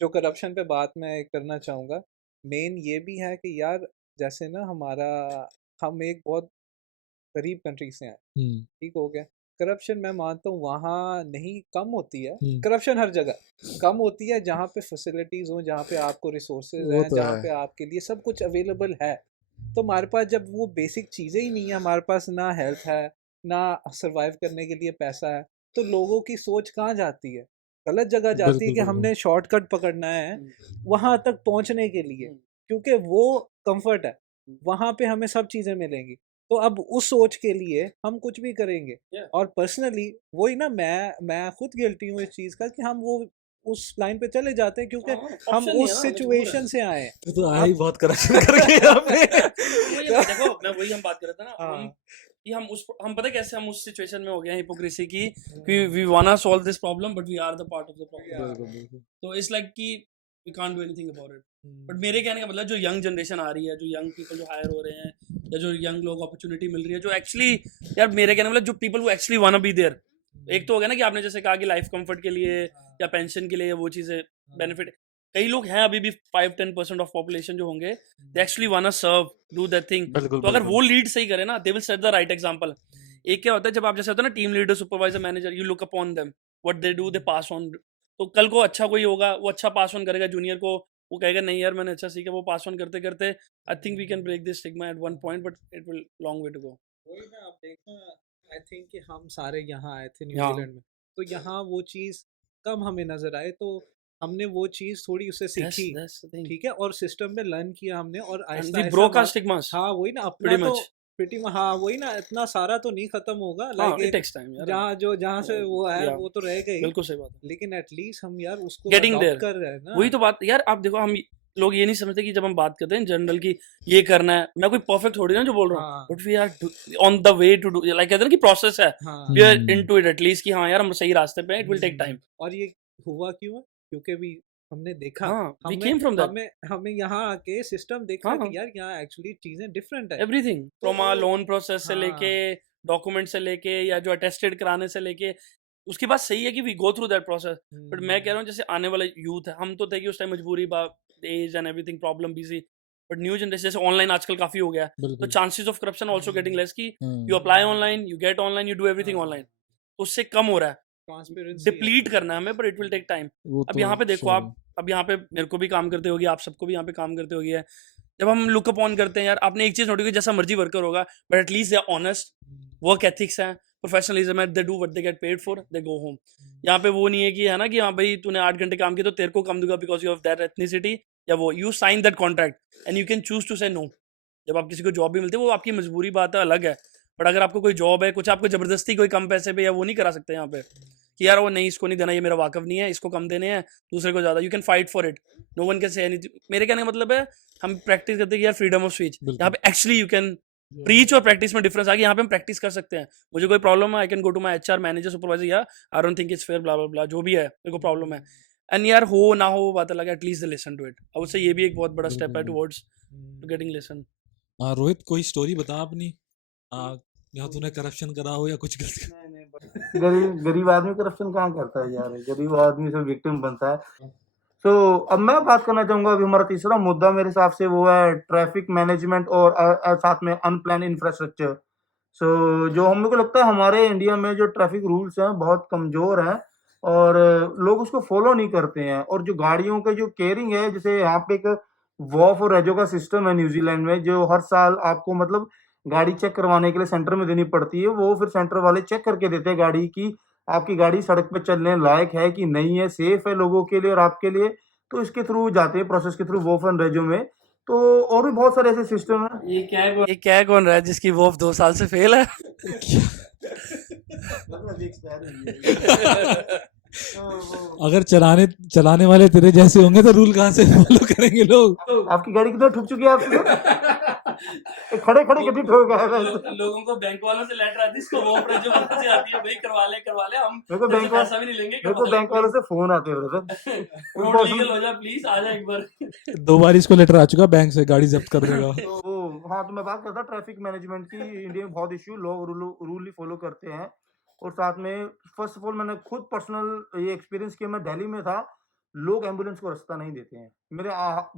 जो करप्शन पे बात मैं करना चाहूँगा, मेन ये भी है कि यार जैसे ना हम एक बहुत गरीब कंट्री से हैं, ठीक हो गया। करप्शन मैं मानता हूँ वहाँ नहीं कम होती है, करप्शन हर जगह कम होती है, जहाँ पे फैसिलिटीज़ हो, जहाँ पे आपको रिसोर्सेज हैं, जहाँ पे आपके लिए सब कुछ अवेलेबल है। तो हमारे पास जब वो बेसिक चीज़ें ही नहीं है, हमारे पास ना हेल्थ है, ना सर्वाइव करने के लिए पैसा है, तो लोगों की सोच कहाँ जाती है? गलत जगह जाती है बिल्कुल कि बिल्कुल हमने शॉर्टकट पकड़ना है वहां तक पहुंचने के लिए, क्योंकि वो कंफर्ट है, वहां पे हमें सब चीजें मिलेंगी। तो अब उस सोच के लिए हम कुछ भी करेंगे। Yeah. और पर्सनली वही ना, मैं खुद गिल्टी हूँ इस चीज का कि हम वो उस लाइन पे चले जाते हैं क्योंकि हाँ, हम ऑप्शन नहीं है उस ना, मजबूर है। सिचुएशन से आए हैं। तो आया आप ही बहुत करप्शन करके यहाँ पे वही है, देखो मैं वही हम बात कर रहे थे ना, हम हाँ कि हम पता है कैसे हम उस सिचुएशन में हो गए हैं हिपोक्रेसी की, we wanna solve this problem but we are the part of the problem. बिल्कुल बिल्कुल तो इट्स लाइक कि we can't do anything about it. But hmm, मेरे कहने का मतलब जो यंग जनरेशन आ रही है, जो यंग पीपल जो हायर हो रहे हैं, या जो यंग लोग अपॉर्चुनिटी मिल रही है, जो एक्चुअली, यार मेरे कहने का मतलब जो पीपल वो एक्चुअली वांना बी देयर। एक तो हो गया ना कि आपने जैसे कहा कि लाइफ कंफर्ट के लिए या पेंशन के लिए वो चीज़ें बेनिफिट, कई लोग हैं अभी भी 5-10% ऑफ पॉपुलेशन जो होंगे, they actually wanna serve, do that thing. बिल्कुल तो अगर बिल्कुल वो लीड सही करे ना, they will set the right example. एक क्या होता है जब आप जैसे होता है ना team leader, supervisor, manager, you look upon them, what they do, they pass on. तो कल को अच्छा कोई होगा, वो अच्छा पास ऑन करेगा जूनियर को, वो कहेगा नहीं यार मैंने अच्छा सीखा, वो पास ऑन करते करते I think we can break this stigma at one point, but it will long way to go. वही ना, आप देखना, आई थिंक कि हम सारे यहाँ आए थे हाँ, न्यूजीलैंड में, तो यहाँ वो चीज़ कम हमें नजर आए, तो हमने वो चीज़ थोड़ी उससे सीखी, दैट्स द थिंग, ठीक है, और सिस्टम में लर्न किया हमने, और एंड आहिस्ता वी आहिस्ता ब्रोक आवर स्टिग्मास हाँ वही ना, अपना प्रीटी तो मच। हाँ वही ना, इतना सारा तो नहीं खत्म होगा, हाँ, लाइक इट टेक्स टाइम यार। जहाँ से वो है या वो तो रह गई, बिल्कुल सही बात है, लेकिन एटलीस्ट हम यार उसको गेटिंग अडॉप्ट देयर। कर रहे हैं ना। वही तो बात यार, आप देखो हम लोग ये नहीं समझते कि जब हम बात करते हैं जनरल की ये करना है, मैं कोई परफेक्ट थोड़ी ना जो बोल रहा हूँ, हाँ but we are on the way to do, like कहते हैं ना कि प्रोसेस है, हाँ we are into it at least कि हाँ यार हम सही रास्ते पे हैं, इट विल टेक टाइम। और ये हुआ क्यों है? क्योंकि भी हमने देखा, हाँ, वी हमें केम फ्रॉम दैट। हमें हमें यहाँ आके सिस्टम देखा हाँ, कि यार यहाँ एक्चुअली चीजें डिफरेंट है। एवरीथिंग तो फ्रॉम लोन प्रोसेस से लेके, हाँ डॉक्यूमेंट से लेके, या जो अटेस्टेड कराने से लेके, उसकी बात सही है कि we go through that process. But मैं कह रहा हूँ जैसे आने वाला यूथ है, हम तो थे कि उस टाइम मजबूरी, age and everything, problem, busy, but new generation जैसे ऑनलाइन आजकल काफी हो गया है, तो बिल्कुल chances of corruption also getting less, कि you hmm apply online, you get online, you do everything online, तो उससे कम हो रहा है। ट्रांसपेरेंसी है। डिप्लीट करना है हमें, but it will take time. वो अब तो यहाँ पे देखो श्योर आप, अब यहाँ पे मेरे को भी काम करते होगी, आप सबको भी यहाँ पे काम करते होगी है, जब हम लुक अप ऑन करते हैं यार, आपने एक चीज नोट की, जैसा मर्जी वर्कर होगा but at least they are honest, work ethics है, प्रोफेशनलिज्म है, they do what they get paid for, they go home. यहाँ पे वो नहीं है कि है ना कि हाँ भाई तूने 8 घंटे काम किया तो तेरे को कम दूंगा because you have that ethnicity, या वो you sign that contract and you can choose to say no. जब आप किसी को जॉब भी मिलती है वो आपकी मजबूरी बात है, अलग है, बट अगर आपको कोई जॉब है, कुछ आपको जबरदस्ती कोई कम पैसे पे या वो नहीं करा सकते यहाँ पे कि यार वो नहीं इसको नहीं देना, ये मेरा वाकफ नहीं है, इसको कम देने हैं, दूसरे को ज्यादा, you can fight for it, no one can say anything. मेरे कहने का मतलब है हम प्रैक्टिस करते हैं कि यार फ्रीडम ऑफ स्पीच, यहाँ बिल्कुल पे एक्चुअली यू कैन प्रीच और प्रैक्टिस में डिफरेंस आ गया, यहाँ पे हम प्रैक्टिस कर सकते हैं। मुझे कोई प्रॉब्लम है, I can go to my HR manager supervisor, या I don't think it's fair, blah blah blah, जो भी है मेरे को प्रॉब्लम है, एंड यार हो ना हो वो बात अलग है, at least they listen to it. अब उससे ये भी एक बहुत बड़ा स्टेप है बिल्कुल टुवर्ड्स टू गेटिंग लिसन। हाँ रोहित कोई स्टोरी बता अपनी यहाँ तूने करप्शन करा हो या कुछ गलत गरीब गरीब आदमी करप्शन कहाँ करता है यार, गरीब आदमी से विक्टिम बनता है। तो अब मैं बात करना चाहूंगा, अभी हमारा तीसरा मुद्दा मेरे हिसाब से वो है ट्रैफिक मैनेजमेंट और साथ में अनप्लान इंफ्रास्ट्रक्चर। जो हम लोग को लगता है हमारे इंडिया में जो ट्रैफिक रूल्स हैं बहुत कमजोर हैं, और लोग उसको फॉलो नहीं करते हैं। और जो गाड़ियों का जो केयरिंग है, जैसे यहाँ पे एक वॉफ और रेजो का सिस्टम है न्यूजीलैंड में, जो हर साल आपको मतलब गाड़ी चेक करवाने के लिए सेंटर में देनी पड़ती है। वो फिर सेंटर वाले चेक करके देते हैं गाड़ी की, आपकी गाड़ी सड़क पे चलने लायक है कि नहीं है, सेफ है लोगों के लिए और आपके लिए। तो इसके थ्रू जाते हैं, प्रोसेस के थ्रू, वोफ एंड रेजो में। तो और भी बहुत सारे ऐसे सिस्टम है। ये क्या कौन रहा है जिसकी वो 2 साल से फेल है? अगर चलाने चलाने वाले तेरे जैसे होंगे तो रूल कहाँ से फॉलो करेंगे लोग आपकी गाड़ी कितना ठुक चुकी है आपसे? खड़े खड़े कितनी ठोक गया है? लोगों को बैंक वालों से लेटर आती है, इसको वो जो से आती है, भाई करवा ले, हम मेरे को तेरे से बैंक वाले पैसा भी नहीं लेंगे, मेरे को बैंक वालों से फोन आते हैं ब्रदर। रोड लीगल हो जा प्लीज, आ जा एक बार। 2 बार इसको लेटर आ चुका बैंक से गाड़ी जब्त कर देगा तो हाँ, तो मैं बात करता ट्रैफिक मैनेजमेंट की। इंडिया में बहुत इश्यू, लोग रूल ही फॉलो करते हैं। और साथ में फर्स्ट ऑफ ऑल मैंने खुद पर्सनल ये एक्सपीरियंस किया, मैं दिल्ली में था, लोग एम्बुलेंस को रास्ता नहीं देते हैं।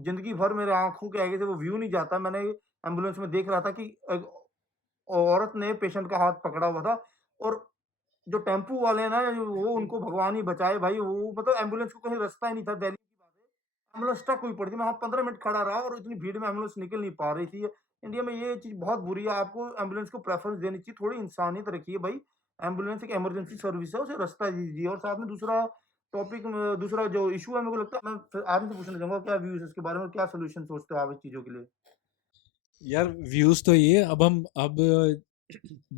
जिंदगी भर मेरे आंखों के आगे से वो व्यू नहीं जाता। मैंने एम्बुलेंस में देख रहा था कि एक औरत ने पेशेंट का हाथ पकड़ा हुआ था, और जो टेम्पू वाले हैं ना, वो उनको भगवान ही बचाए भाई, वो मतलब एम्बुलेंस को कहीं रास्ता ही नहीं था। दिल्ली की बात है, एम्बुलेंस स्टक हुई पड़ी थी, मैं वहाँ 15 मिनट खड़ा रहा और इतनी भीड़ में एम्बुलेंस निकल नहीं पा रही थी। इंडिया में ये चीज़ बहुत बुरी है, आपको एम्बुलेंस को प्रेफ़रेंस देनी चाहिए, थोड़ी इंसानियत रखिए भाई, एम्बुलेंस एक इमरजेंसी सर्विस है, उसे रास्ता दीजिए। और साथ में दूसरा जो इश्यू है, मेरे को लगता है, मैं फिर आपसे पूछना चाहूँगा, क्या व्यूज़ है इसके बारे में, क्या सॉल्यूशन सोचते हो आप इस चीज़ों के लिए? यार व्यूज तो ये अब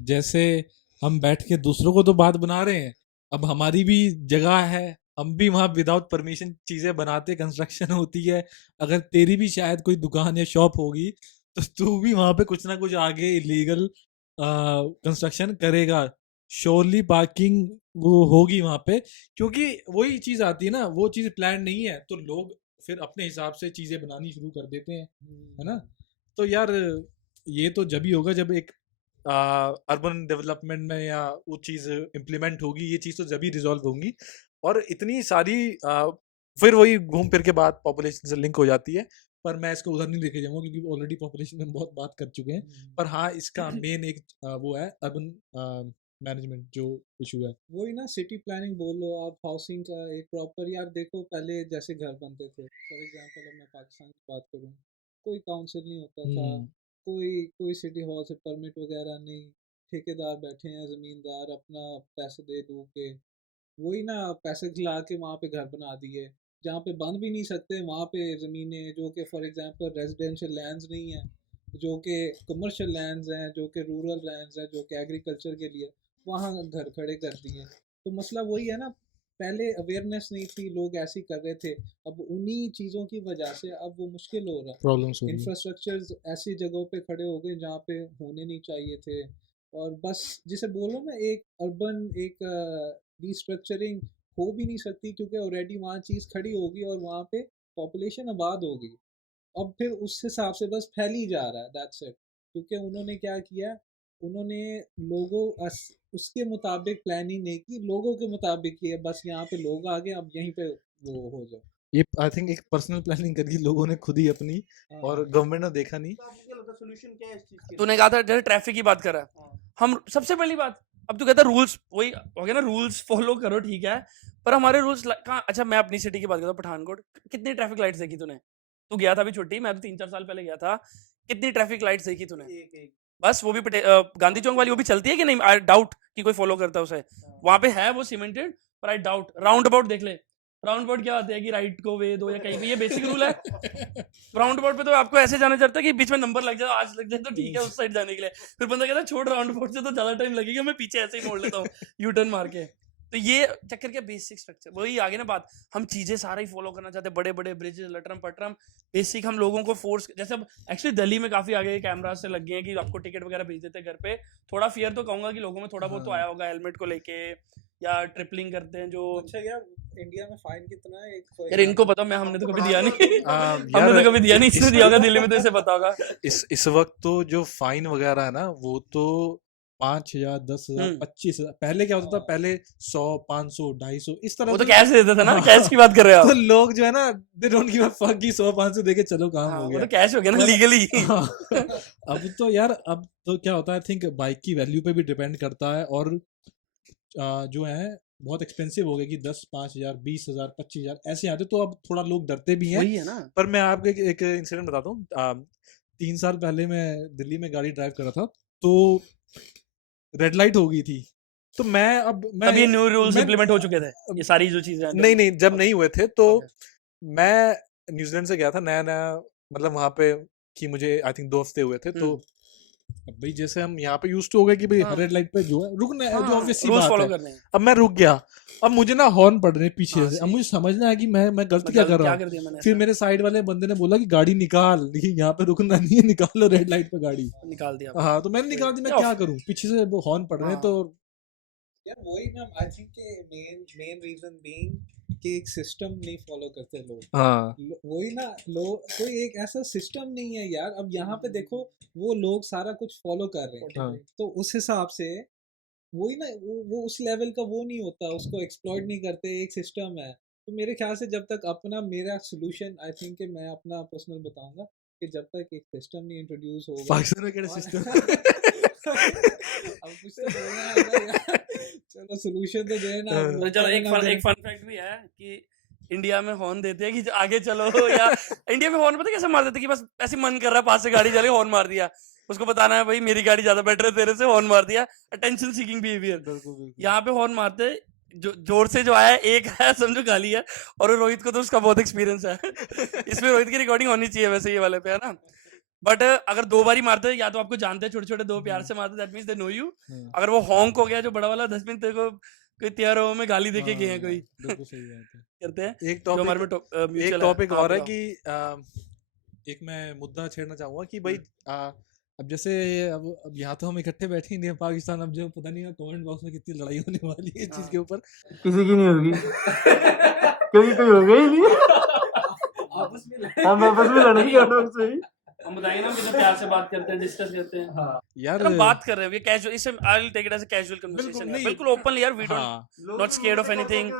जैसे हम बैठ के दूसरों को तो बात बना रहे हैं, अब हमारी भी जगह है, हम भी वहां विदाउट परमिशन चीजें बनाते, कंस्ट्रक्शन होती है, अगर तेरी भी शायद कोई दुकान या शॉप होगी तो तू भी वहां पे कुछ ना कुछ आगे इलीगल कंस्ट्रक्शन करेगा, श्योरली पार्किंग वो होगी वहां पे, क्योंकि वही चीज आती है ना, वो चीज प्लान नहीं है तो लोग फिर अपने हिसाब से चीजें बनानी शुरू कर देते हैं, है ना। तो यार ये तो जब ही होगा जब एक अर्बन डेवलपमेंट में या वो चीज़ इम्प्लीमेंट होगी, ये चीज़ तो जब ही रिजॉल्व होंगी। और इतनी सारी फिर वही घूम फिर के बात पॉपुलेशन से लिंक हो जाती है, पर मैं इसको उधर नहीं लेके जाऊंगा क्योंकि ऑलरेडी पॉपुलेशन में हम बहुत बात कर चुके हैं। पर हाँ, इसका मेन एक वो है अर्बन मैनेजमेंट जो इशू है। वही ना, सिटी प्लानिंग बोलो आप, हाउसिंग का एक प्रॉपर, यार देखो पहले जैसे घर बनते थे, फॉर एग्जांपल अब मैं पाकिस्तान की बात करूँ, कोई काउंसिल नहीं होता था, कोई कोई सिटी हॉल से परमिट वगैरह नहीं, ठेकेदार बैठे हैं, ज़मींदार अपना पैसे दे दू के, वही ना पैसे खिला के वहाँ पे घर बना दिए, जहाँ पे बन भी नहीं सकते वहाँ पे ज़मीनें जो कि फॉर एग्जांपल रेजिडेंशियल लैंड्स नहीं है, जो कि कमर्शियल लैंड्स हैं, जो कि रूरल लैंड्स हैं, जो कि एग्रीकल्चर के लिए, वहाँ घर खड़े कर दिए। तो मसला वही है ना, पहले अवेयरनेस नहीं थी, लोग ऐसे ही कर रहे थे, अब उन्हीं चीज़ों की वजह से अब वो मुश्किल हो रहा है। प्रॉब्लम्स हो रही हैं। इंफ्रास्ट्रक्चर्स ऐसी जगहों पे खड़े हो गए जहाँ पे होने नहीं चाहिए थे, और बस जिसे बोलो ना, एक अर्बन एक रिस्ट्रक्चरिंग हो भी नहीं सकती, क्योंकि ऑलरेडी वहाँ चीज़ खड़ी होगी और वहाँ पे पॉपुलेशन आबाद होगी। अब फिर उस हिसाब से बस फैल ही जा रहा है, दैट्स इट। क्योंकि उन्होंने क्या किया, उन्होंने उसके मुताबिक प्लानिंग नहीं की, लोगों के मुताबिक किया, बस यहाँ पे लोग आ गए, अब यहीं पे वो हो जाए। ये आई थिंक एक पर्सनल प्लानिंग करी लोगों ने खुद ही अपनी, और हाँ, गवर्नमेंट ने देखा नहीं। तो आपको क्या लगता है सॉल्यूशन क्या है इस चीज़ के लिए? तूने कहा था जैसे ट्रैफिक की बात कर रहा है, हाँ। हम सबसे पहली बात, अब तू कहता है रूल्स, वही हो गया ना, रूल्स फॉलो करो, ठीक है, पर हमारे रूल्स कहाँ, अच्छा मैं अपनी सिटी की बात करता हूँ, पठानकोट, कितनी ट्रैफिक लाइट्स देखी तूने? तू गया था अभी छुट्टी, मैं तो 3-4 साल पहले गया था, कितनी ट्रैफिक लाइट्स देखी तूने? एक बस वो भी गांधी चौक वाली वो भी चलती है कि नहीं? आई डाउट कि कोई फॉलो करता है उसे। हाँ। वहां पे है वो सीमेंटेड, पर आई डाउट। राउंड अबाउट देख ले, राउंड अबाउट क्या होता है कि राइट को वे दो या कहीं भी, ये बेसिक रूल है। राउंड अबाउट पे तो आपको ऐसे जाना चाहता है कि बीच में नंबर लग जाए, आज लग जाए तो ठीक है उस साइड जाने के लिए, फिर बंदा कहता है छोड़, राउंड अबाउट से तो ज्यादा टाइम लगेगा, मैं पीछे ऐसे ही मोड़ लेता हूँ यू टर्न मार के। तो ये चक्कर क्या, बेसिक स्ट्रक्चर वही आगे ना बात, हम चीजें सारा ही फॉलो करना चाहते हैं, बड़े बड़े ब्रिज लटरम पटरम, बेसिक हम लोगों को फोर्स, जैसे अब एक्चुअली दिल्ली में काफी आगे कैमरा से लग गए हैं कि आपको टिकट वगैरह भेज देते हैं घर पे, थोड़ा फियर तो कहूंगा कि लोगों में थोड़ा बहुत तो आया होगा हेलमेट को लेके, या ट्रिपलिंग करते हैं जो, अच्छा यार, इंडिया में फाइन कितना है एक यार इनको पता, मैं हमने तो कभी दिया नहीं हमने यार तो कभी दिया नहीं, इसने दिया होगा दिल्ली में, तो इसे पता होगा। इस वक्त तो जो फाइन वगैरह है ना, वो तो 5,000, 10,000, 25,000, पहले क्या होता था, पहले 100, 500, 250 इस तरह वो तो से। कैश देता था ना, हाँ, कैश की बात कर रहे हो तो आप? लोग जो है ना, they don't give a fuck कि 100, 500 देके चलो काम हाँ, हो वो गया। तो कैश हो गया ना पर- लीगली। हाँ, अब तो यार, अब तो क्या होता है, आई थिंक बाइक की वैल्यू पे भी डिपेंड करता है, और जो है बहुत एक्सपेंसिव हो गया कि 10, 5,000, 20,000, 25,000 ऐसे आते, तो अब थोड़ा लोग डरते भी हैं। वही है ना, पर मैं आपको एक इंसिडेंट बताता हूँ। 3 साल पहले मैं दिल्ली में गाड़ी ड्राइव कर रहा था, तो रेड लाइट हो गई थी, तो मैं तभी न्यू रूल्स मैं इंप्लीमेंट हो चुके थे, ये सारी जो चीजें हैं नहीं नहीं, जब नहीं हुए थे, तो Okay. मैं न्यूजीलैंड से गया था, नया नया, मतलब वहां पे कि मुझे आई थिंक 2 हफ्ते हुए थे, तो अब भाई जैसे हम यहाँ पे यूज टू हो गए कि भाई हाँ। रेड लाइट पे जो है रुकना है, जो ऑब्वियस सी रूल्स बात फॉलो है। करने हैं। अब मैं रुक गया, अब मुझे ना हॉर्न पड़ रहे हैं पीछे हाँ, से, अब see? मुझे समझना है कि मैं गलत क्या कर रहा क्या हूँ। कर दिया मैंने? फिर ऐसा? मेरे साइड वाले बंदे ने बोला कि गाड़ी निकाल, लेकिन यहाँ पे रुकना नहीं है, निकाल लो रेड लाइट पे गाड़ी। निकाल दिया आपने। हाँ, तो मैंने निकाल दी, मैं क्या क्या करूँ, पीछे से वो हॉर्न पड़ रहे हैं, हाँ। तो यार वही ना, आई थिंक के मेन रीजन बीइंग कि एक सिस्टम नहीं फॉलो करते लोग। हाँ वही ना, लोग कोई एक ऐसा सिस्टम नहीं है यार। अब यहाँ पे देखो, वो लोग सारा कुछ फॉलो कर रहे हैं, हाँ। तो उस हिसाब से वही ना, वो उस लेवल का वो नहीं होता, उसको एक्सप्लॉइट नहीं करते, एक सिस्टम है। तो मेरे ख्याल से जब तक अपना, मेरा सोल्यूशन आई थिंक कि मैं अपना पर्सनल बताऊंगा कि जब तक एक सिस्टम नहीं इंट्रोड्यूस होगा, पाकिस्तान में क्या और- सिस्टम अब कुछ तो बोलना है ना यार। चलो सोल्यूशन तो देना। हाँ। अब तो चलो लोग एक ना फन दें। फैक्ट भी है कि इंडिया में हॉर्न देते हैं कि आगे चलो या इंडिया में हॉर्न पता है कैसे मार देते हैं कि बस ऐसे मन कर रहा है पास से गाड़ी चले हॉर्न मार दिया, उसको बताना है भाई मेरी गाड़ी ज्यादा बेटर है तेरे से, हॉर्न मार दिया, अटेंशन सीकिंग बिहेवियर। बिल्कुल बिल्कुल यहाँ पे हॉर्न मारते जो जोर से जो आया एक है समझो गाली है, और रोहित को तो उसका बहुत एक्सपीरियंस है इसमें रोहित की रिकॉर्डिंग होनी चाहिए वैसे ये वाले पे, है ना। बट अगर 2 बारी मारते या तो आपको जानते हैं छोटे छोटे 2 प्यार से मारते, that means they know you. अगर वो हॉन्क हो गया जो बड़ा वाला 10 मिनट तेरे को कोई तैयार में गाली देके गए हैं कोई बिल्कुल सही बात है। करते हैं एक जो हमारे टॉपिक में एक म्यूचुअल टॉपिक है। हाँ और है बताओ। कि एक मैं मुद्दा छेड़ना चाहूंगा कि भाई अब जैसे अब यहाँ तो हम इकट्ठे बैठे ही नहीं हैं, पाकिस्तान अब जो पता नहीं कमेंट बॉक्स में कितनी लड़ाई होने वाली है इस चीज के ऊपर। किसी की नहीं होगी क्योंकि कोई हो गई नहीं हम आपस में लड़ेंगे आपस में ही। हम बताएंगे ना हम कितना प्यार से बात करते हैं, डिस्कस करते हैं। यार हम बात कर रहे हैं, ये कैजुअल, इसे I will take it as a casual conversation, नहीं। बिल्कुल ओपनली यार, वी डोंट हाँ not scared of anything.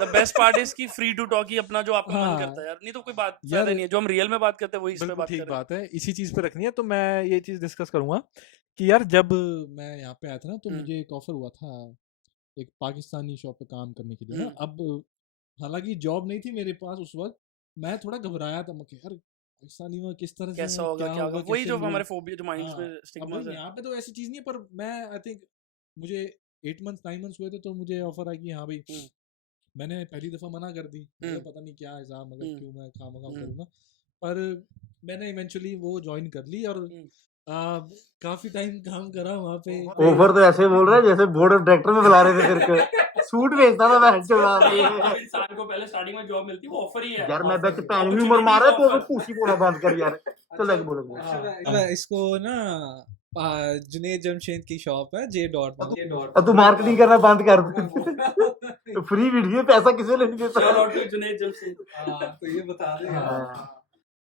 The best part is कि फ्री टू टॉक ही अपना जो आपका मन हाँ। करता है यार, नहीं तो कोई बात यार, फायदा नहीं है, जो हम रियल में बात करते हैं वही इस पे बिल्कुल बात ठीक कर रहे हैं। बात है, इसी चीज पे रखनी है। तो मैं ये चीज डिस्कस करूंगा कि यार जब मैं यहाँ पे आया था ना तो मुझे एक ऑफर हुआ था एक पाकिस्तानी शॉप पे काम करने के लिए ना। अब हालांकि जॉब नहीं थी मेरे पास उस वक्त, मैं थोड़ा घबराया था, मैं कि यार पाकिस्तानी में किस तरह से कैसा है, होगा क्या होगा, वही कैसे जो लोग। हमारे फोबिया जो माइंड्स हाँ, में अब स्टिग्मास है। यहाँ पे तो ऐसी चीज नहीं है, पर मैं आई थिंक मुझे 8 मंथ्स 9 मंथ्स हुए थे तो मुझे ऑफर आई कि हाँ भाई मैंने पहली दफा मना कर दी, मुझे पता नहीं क्या हिसाब, मगर क्यों मैं खामखा करूंगा, पर मैंने इवेंचुअली वो ज्वाइन कर ली और काफी टाइम काम करा वहाँ पे। ऑफर तो ऐसे बोल रहा है जैसे बोर्ड ऑफ डायरेक्टर में बुला रहे थे तेरे को, सूट भेजता था मैं वहाँ पे। अब इंसान को पहले स्टार्टिंग में जॉब मिलती है, वो ऑफर ही है यार मैं बैठ Offer- पैन opportunity ह्यूमर मारा is तो offer। पूछी बोला बंद कर यार, चल एक बोलो इसको ना जुनेद जमशेद की शॉप है जे डॉट अब तू मार्केटिंग करना बंद कर दे तो फ्री वीडियो पैसा किसे नहीं देता। Shout out to Junaid Jamshed. तो ये बता दे हाँ।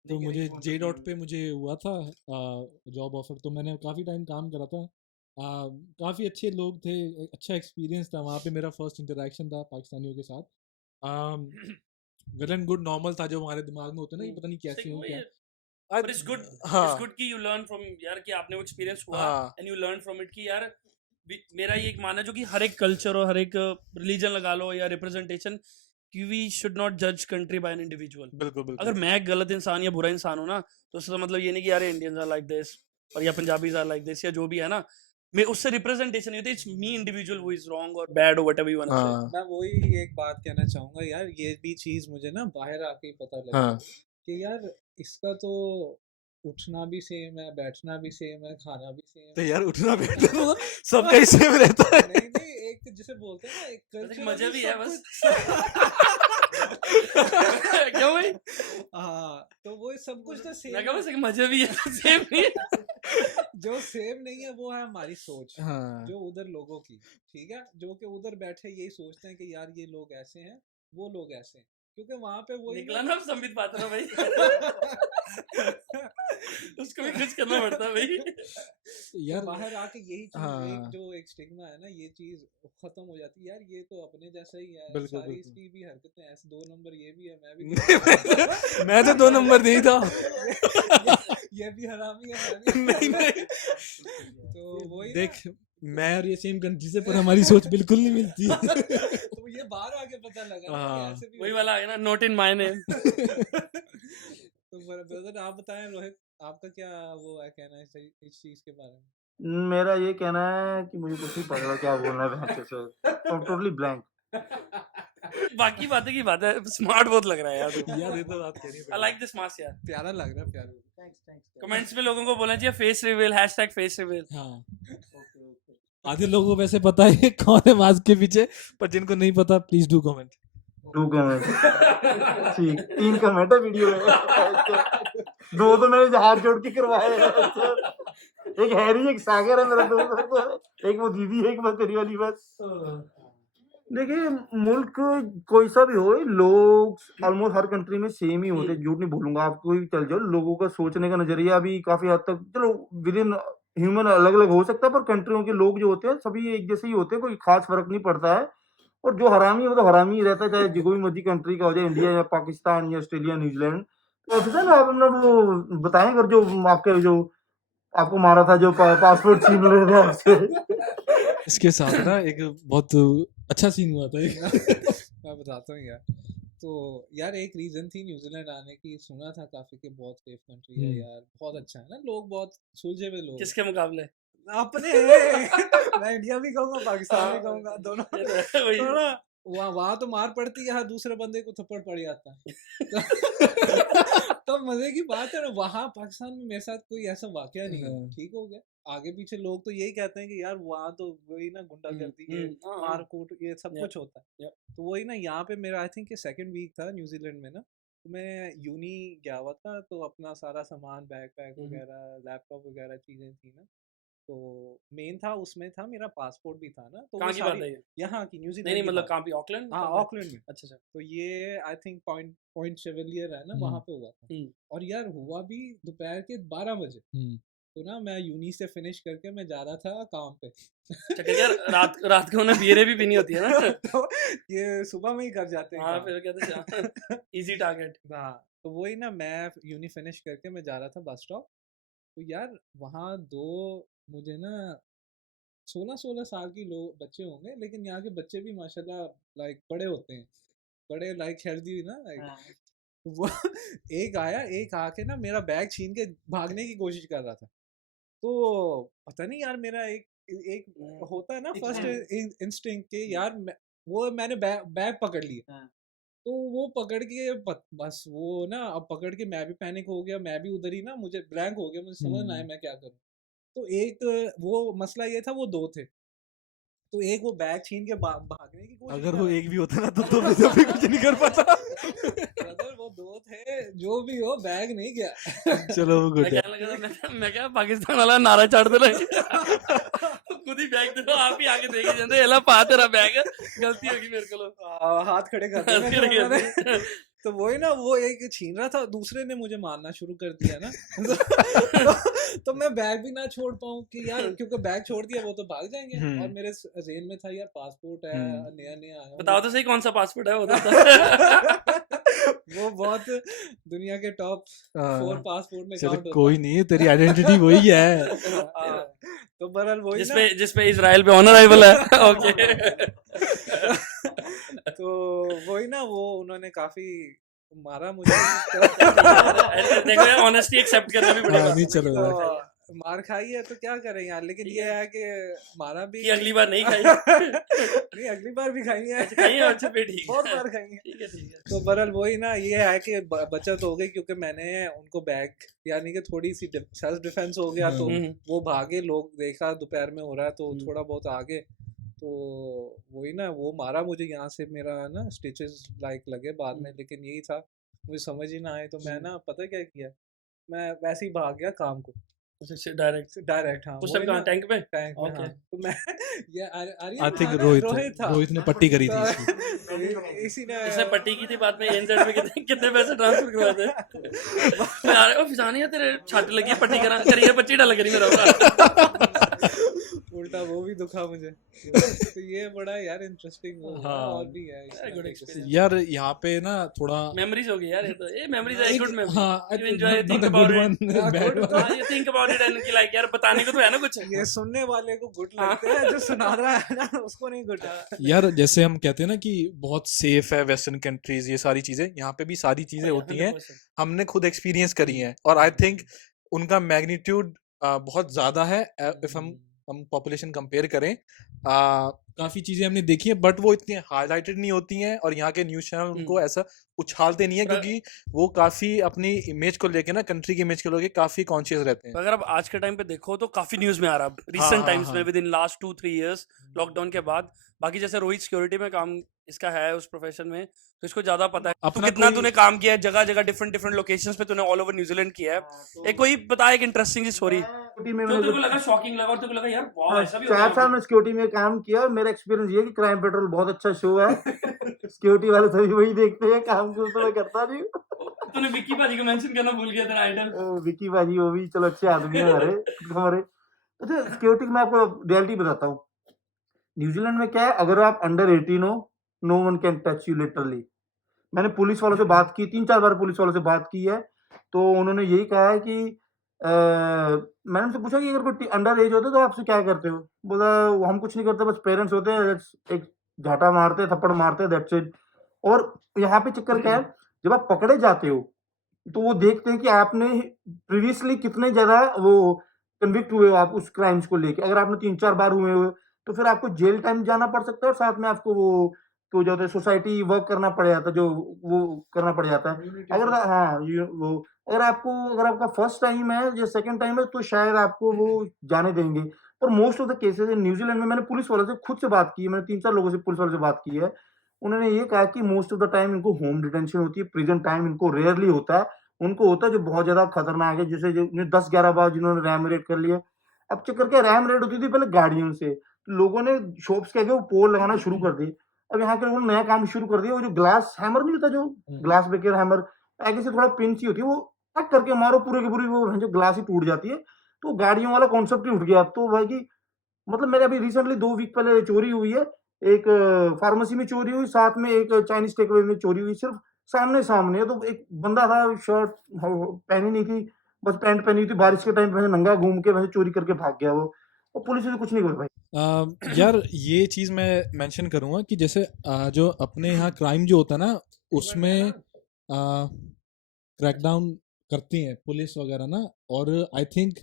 तो मुझे जे डॉट पे मुझे हुआ था जॉब ऑफर, तो मैंने काफ़ी टाइम काम करा था। काफ़ी अच्छे लोग थे, अच्छा एक्सपीरियंस था वहाँ पे, मेरा फर्स्ट इंटरेक्शन था पाकिस्तानियों के साथ। वेल एंड गुड, नॉर्मल था जो हमारे दिमाग में होता है ना कि पता नहीं कैसे हो क्या। But it's good, हाँ it's good कि you learn from यार कि आपने वो एक्सपीरियंस हुआ हाँ and you learn from it कि यार मेरा ये एक मानना है जो कि हर एक कल्चर और हर एक रिलीजन लगा लो या रिप्रेजेंटेशन कि वी शुड नॉट जज कंट्री बाय एन इंडिविजुअल। बिल्कुल बिल्कुल। अगर मैं गलत इंसान या बुरा इंसान हूँ ना तो उसका मतलब ये नहीं कि यार इंडियंस आर लाइक दिस और या पंजाबीज आर लाइक दिस या जो भी है ना, मैं उससे रिप्रेजेंटेशन नहीं होती, it's me individual who is wrong और बैड और व्हाटएवर यू वांट टू से। हाँ मैं वही एक बात कहना चाहूंगा यार, ये भी चीज मुझे ना बाहर आके ही पता लगा हाँ कि यार इसका तो उठना भी सेम है, बैठना भी सेम है, खाना भी सेम तो है। यार उठना बैठना तो सबका ही सेम रहता है। नहीं नहीं, एक जिसे बोलते हैं ना एक कल्चर मजा भी है बस। क्यों क्यों भाई? हाँ, तो वो सब कुछ तो मैं सेम कहा बस एक मजा भी है, सेम नहीं है। जो सेम नहीं है वो है हमारी सोच, हाँ जो उधर लोगों की, ठीक है, जो कि उधर बैठे यही सोचते हैं कि यार ये लोग ऐसे हैं, वो लोग ऐसे हैं, क्योंकि वहां पे वही निकला ना संबित पात्रा भाई। उसको भी कुछ करना पड़ता है भाई। यार यार बाहर आके यही चीज हाँ। एक जो एक स्टिग्मा है ना, ये चीज खत्म हो जाती है यार, ये तो अपने जैसा ही है, बिल्कुल, सारी बिल्कुल। इसकी भी हरकतें ऐसे 2 नंबर, ये भी है, मैं भी मैं तो 2 नंबर नहीं था। ये भी हरामी है, मैं भी नहीं नहीं, तो वही देख मैं और ये सेम कंट्री से, पर हमारी सोच बिल्कुल नहीं मिलती। तो ये बाहर आके पता लगा ना कि हाँ। ऐसे भी वही होता वाला है ना, नोट इन माय नेम। तो ब्रदर आप बताएं, रोहित आपका क्या वो है कहना है इस चीज के बारे में? मेरा ये कहना है कि मुझे कुछ नहीं पता क्या बोलना है भैंस से, टोटली ब्लैंक। बाकी बातें की बात है, स्मार्ट बहुत लग रहा है यार। यार ये तो बात कहनी आई लाइक दिस मास यार। प्यारा लग रहा है, प्यारा। कमेंट्स में लोगों को बोलना चाहिए face reveal, hashtag face reveal. हाँ आधे लोगों को वैसे पता है कौन है मास्क के पीछे, पर जिनको नहीं पता प्लीज डू कमेंट। 2 कमेंट, ठीक 3 कमेंट है वीडियो में। 2 तो मैंने हाथ जोड़ के करवाए हैं। एक हैरी, एक सागर है मेरा दोस्त, एक वो दीदी है, एक बस तेरी वाली बस। देखिए मुल्क कोई सा भी हो, लोग ऑलमोस्ट हर कंट्री में सेम ही होते हैं, झूठ नहीं बोलूंगा, आप कोई चल जाओ, लोगों का सोचने का नजरिया भी काफी हद तक, चलो विद इन ह्यूमन अलग अलग हो सकता है, पर कंट्रियों के लोग जो होते हैं सभी एक जैसे ही होते हैं, कोई खास फर्क नहीं पड़ता है। और जो हरामी है वो तो हरामी ही रहता है, चाहे जो कोई मर्जी कंट्री का हो जाए, इंडिया या पाकिस्तान या ऑस्ट्रेलिया न्यूजीलैंड। तो ऑफिसर आप अपना वो बताएं, अगर जो आपके जो आपको मारा था, जो पासपोर्ट छीन रहे थे आपसे। इसके साथ ना एक बहुत अच्छा सीन हुआ था एक। मैं बताता हूँ यार, तो यार एक रीजन थी न्यूजीलैंड आने की, सुना था काफी कि बहुत सेफ कंट्री है यार, बहुत अच्छा है ना, लोग बहुत सुलझे हुए लोग हैं। किसके मुकाबले? अपने मैं इंडिया भी कहूंगा, पाकिस्तान भी कहूंगा, दोनों ये तो है वही। तो ना वहाँ तो मार पड़ती है, यहाँ दूसरे बंदे को थप्पड़ पड़ जाता है तो मजे की बात है ना, वहाँ पाकिस्तान में मेरे साथ कोई ऐसा वाकया नहीं है, ठीक हो गया। आगे पीछे लोग तो यही कहते हैं कि यार वहाँ तो वही ना गुंडागर्दी के मार कूट ये सब कुछ होता है। तो वही ना, यहाँ पे मेरा आई थिंक ये सेकंड वीक था न्यूजीलैंड में ना, तो मैं यूनी गया हुआ था, तो अपना सारा सामान बैग पैक वगैरह लैपटॉप वगैरह चीजें थी ना, तो मेन था उसमें था मेरा पासपोर्ट भी था ना, तो कहाँ वो की बात सारी है ये? यहाँ की नहीं न्यूजीलैंड नहीं की मतलब बात। कहाँ पे? ऑकलैंड? हाँ कहाँ पे? ऑकलैंड में। अच्छा अच्छा। तो ये आई थिंक पॉइंट शेवलियर है ना, वहाँ पे हुआ था। और यार हुआ भी दोपहर के 12 बजे। तो ना मैं यूनी से फिनिश करके मैं जा रहा था काम पे अच्छा यार, रात को उन्हें बियरें भी पीनी होती है ना तो ये सुबह में ही कर जाते हैं हाँ काम। फिर कहते हैं इजी टारगेट। हाँ तो वही ना, मैं यूनी फिनिश करके मैं जा रहा था बस स्टॉप, तो यार वहाँ दो मुझे ना 16-16 साल की लोग बच्चे होंगे, लेकिन यहाँ के बच्चे भी माशाल्लाह लाइक बड़े होते हैं, बड़े लाइक हेल्दी ना लाइक। वो एक आया, एक आके ना मेरा बैग छीन के भागने की कोशिश कर रहा था। तो पता नहीं यार, मेरा एक एक होता है ना फर्स्ट इंस्टिंक्ट के यार, मैंने बैग पकड़ लिया। तो वो पकड़ के बस वो ना, अब पकड़ के मैं भी पैनिक हो गया, मैं भी उधर ही ना, मुझे ब्लैंक हो गया, मुझे समझ ना आया मैं क्या करूं। तो एक वो मसला ये था, वो दो थे, तो एक वो बैग छीन के भागने की कोशिश अगर कर वो रहा एक भी होता ना तो भी कुछ नहीं कर पाता ब्रदर, वो दो थे, जो भी हो बैग नहीं गया चलो वो मैं गुड है कहने लगा मैं क्या पाकिस्तान वाला नारा चढ़ दे खुद ही बैग दे दो, आप ही आगे देखे जाते एला पा तेरा बैग गलती होगी मेरे को लो हाथ खड़े कर हाथ दिए खड़े कर मैंने। दिए। तो वही ना, वो एक छीन रहा था, दूसरे ने मुझे मारना शुरू कर दिया ना तो मैं बैग भी ना छोड़ पाऊँ कि यार, क्योंकि बैग छोड़ दिया वो तो भाग जाएंगे, और मेरे जेल में था यार पासपोर्ट है, नया नया आया हूँ। बताओ तो सही कौन सा पासपोर्ट है वो तो वो बहुत दुनिया के टॉप 4 पासपोर्ट में चलो काउंट होता कोई नहीं, तेरी आइडेंटिटी वही है तो बहरहाल वही ना, जिसपे इजराइल पे ऑन अराइवल है ओके तो वही ना, वो उन्होंने काफी मारा मुझे देखो यार ऑनेस्टी एक्सेप्ट करना भी बड़ी हाँ, बात नहीं है चलो ना यार। तो मार खाई है तो क्या करें यार, लेकिन ठीक ये है। है कि मारा भी कि अगली बार नहीं खाई नहीं, अगली बार भी खाई है, अच्छा खाई है, अच्छा फिर ठीक बहुत है बार खाई है। ठीक है ठीक है तो बहरहाल वही ना, ये है कि बचत हो गई, क्योंकि मैंने उनको बैग यानी कि थोड़ी सी सेल्फ डिफेंस हो गया, तो वो भागे, लोग देखा दोपहर में हो रहा है तो थोड़ा बहुत आगे, तो वही ना, वो मारा मुझे, यहाँ से मेरा ना स्टिचेस लाइक लगे बाद में, लेकिन यही था, मुझे समझ ही ना आए, तो मैं ना पता क्या किया, मैं वैसे ही भाग गया काम को डायरेक्ट। हाँ उस टाइम कहाँ टैंक पे टैंक में। हाँ तो मैं ये आई थिंक रोहित ने पट्टी करी थी इसकी तो इसी ने इसने पट्टी की थी बाद में एनजेड में कितने पैसे ट्रांसफर करवाए थे यार ओ फिजानी है तेरे छाती लगी है पट्टी करिए पट्टी डाल करी मेरा उल्टा वो भी दुखा मुझे तो ये बड़ा यार इंटरेस्टिंग वो हाँ। और भी है गुड एक्सपीरियंस यार यहाँ पे ना थोड़ा मेमोरीज हो गई यार ये मेमोरीज है गुड मेमोरी हाँ You enjoy it, think not a about good it. one, bad one. हाँ you think about it and कि like यार बताने को तो है ना कुछ ये सुनने वाले को गुड लगते हैं, जो सुना रहा है ना उसको नहीं गुड। यार जैसे हम कहते हैं ना कि बहुत सेफ है वेस्टर्न कंट्रीज, ये सारी चीजें यहाँ पे भी सारी चीजें होती हैं, 100%. हमने खुद एक्सपीरियंस करी हैं, और आई थिंक उनका मैग्नीट्यूड बहुत ज्यादा है इफ हम पॉपुलेशन कंपेयर करें, काफी चीजें हमने देखी हैं, बट वो इतनी हाईलाइटेड नहीं होती हैं, और यहाँ के न्यूज चैनल उनको ऐसा उछालते नहीं है, क्योंकि वो काफी अपनी इमेज को लेके ना, कंट्री की इमेज को लेके काफी कॉन्शियस रहते हैं। अगर आप आज के टाइम पे देखो तो काफी न्यूज में आ रहा है रिसेंट टाइम्स में with in last 2-3 years lockdown के बाद। बाकी जैसे रोहित सिक्योरिटी में काम इसका है उस प्रोफेशन में, तो इसको ज्यादा पता है अपना कितना कोई- तूने काम किया है, जगह जगह डिफरेंट लोकेशंस पे तूने ऑल ओवर न्यूजीलैंड किया है। एक कोई बता एक इंटरेस्टिंग सी स्टोरी सिक्योरिटी में जो तेरे को लगा शॉकिंग लगा और तेरे को लगा यार वाह ऐसा भी होता 4 साल है में सिक्योरिटी में काम किया, और मेरा एक्सपीरियंस ये है कि क्राइम पेट्रोल बहुत अच्छा शो है सिक्योरिटी वाले सभी वही देखते हैं, काम को तो मैं करता नहीं हूँ। तूने विक्की भाजी को मेंशन करना भूल गया तेरा आइडल। विकी भाजी वो भी चलो अच्छे आदमी है हमारे। अच्छा सिक्योरिटी में आपको रियलिटी बताता हूँ, न्यूजीलैंड में क्या है, अगर आप अंडर 18 हो, no one can touch you literally. मैंने पुलिस वालों से बात की, 3-4 बार पुलिस वालों से बात की है, तो उन्होंने यही कहा है कि मैंने उनसे पूछा कि अगर कोई अंडर एज होता तो आपसे क्या करते हो? बोला हम कुछ नहीं करते, बस पेरेंट्स होते हैं, एक झाटा मारते, थप्पड़ मारते, दैट्स इट। और यहाँ पे चक्कर क्या है, जब आप पकड़े जाते हो तो वो देखते हैं कि आपने प्रीवियसली कितने ज़्यादा वो कन्विक्ट हुए हो आप उस क्राइम्स को लेके। अगर आपने 3-4 बार हुए हो, तो फिर आपको जेल टाइम जाना पड़ सकता है और साथ में आपको वो तो जो होता है सोसाइटी वर्क करना पड़ जाता है, जो वो करना पड़ जाता है। अगर हाँ, ये वो अगर आपका फर्स्ट टाइम है या सेकंड टाइम है, तो शायद आपको वो जाने देंगे। पर most of the cases in New Zealand में मैंने पुलिस वालों से खुद से बात की है, मैंने 3-4 लोगों से पुलिस वालों से बात की है। उन्होंने ये कहा कि मोस्ट ऑफ द टाइम इनको होम डिटेंशन होती है, प्रिज़न टाइम इनको रेयरली होता है। उनको होता है जो बहुत ज़्यादा खतरनाक है, जैसे जो 10-11 बार जिन्होंने रैम रेड कर लिया। अब चक्कर क्या है, रैम रेड होती थी पहले गाड़ियों से, तो लोगों ने शॉप्स के आगे वो पोल लगाना शुरू कर दिए। अब यहाँ के लोगों ने नया काम शुरू कर दिया, वो जो ग्लास हैमर नहीं होता, जो ग्लास ब्रेकर हैमर, आगे से थोड़ा पिन सी होती है, वो टक करके मारो, पूरे की पूरी वो जो ग्लास ही टूट जाती है। तो गाड़ियों वाला कॉन्सेप्ट ही उठ गया। अब तो भाई कि मतलब मेरे अभी रिसेंटली 2 वीक पहले चोरी हुई है। एक फार्मेसी में चोरी हुई, साथ में एक चाइनीज़ टेकअवे में चोरी हुई, सिर्फ़ सामने-सामने। तो एक बंदा था, शर्ट पहनी नहीं थी, बस पैंट पहनी हुई थी, बारिश के टाइम पे नंगा घूम के वैसे चोरी करके भाग गया वो। और पुलिस ने कुछ नहीं कर पाई। यार ये चीज़ मैं मेंशन करूँगा कि जैसे जो अपने यहाँ क्राइम जो होता है ना, उसमें क्रैकडाउन करती हैं पुलिस वगैरह ना, और आई थिंक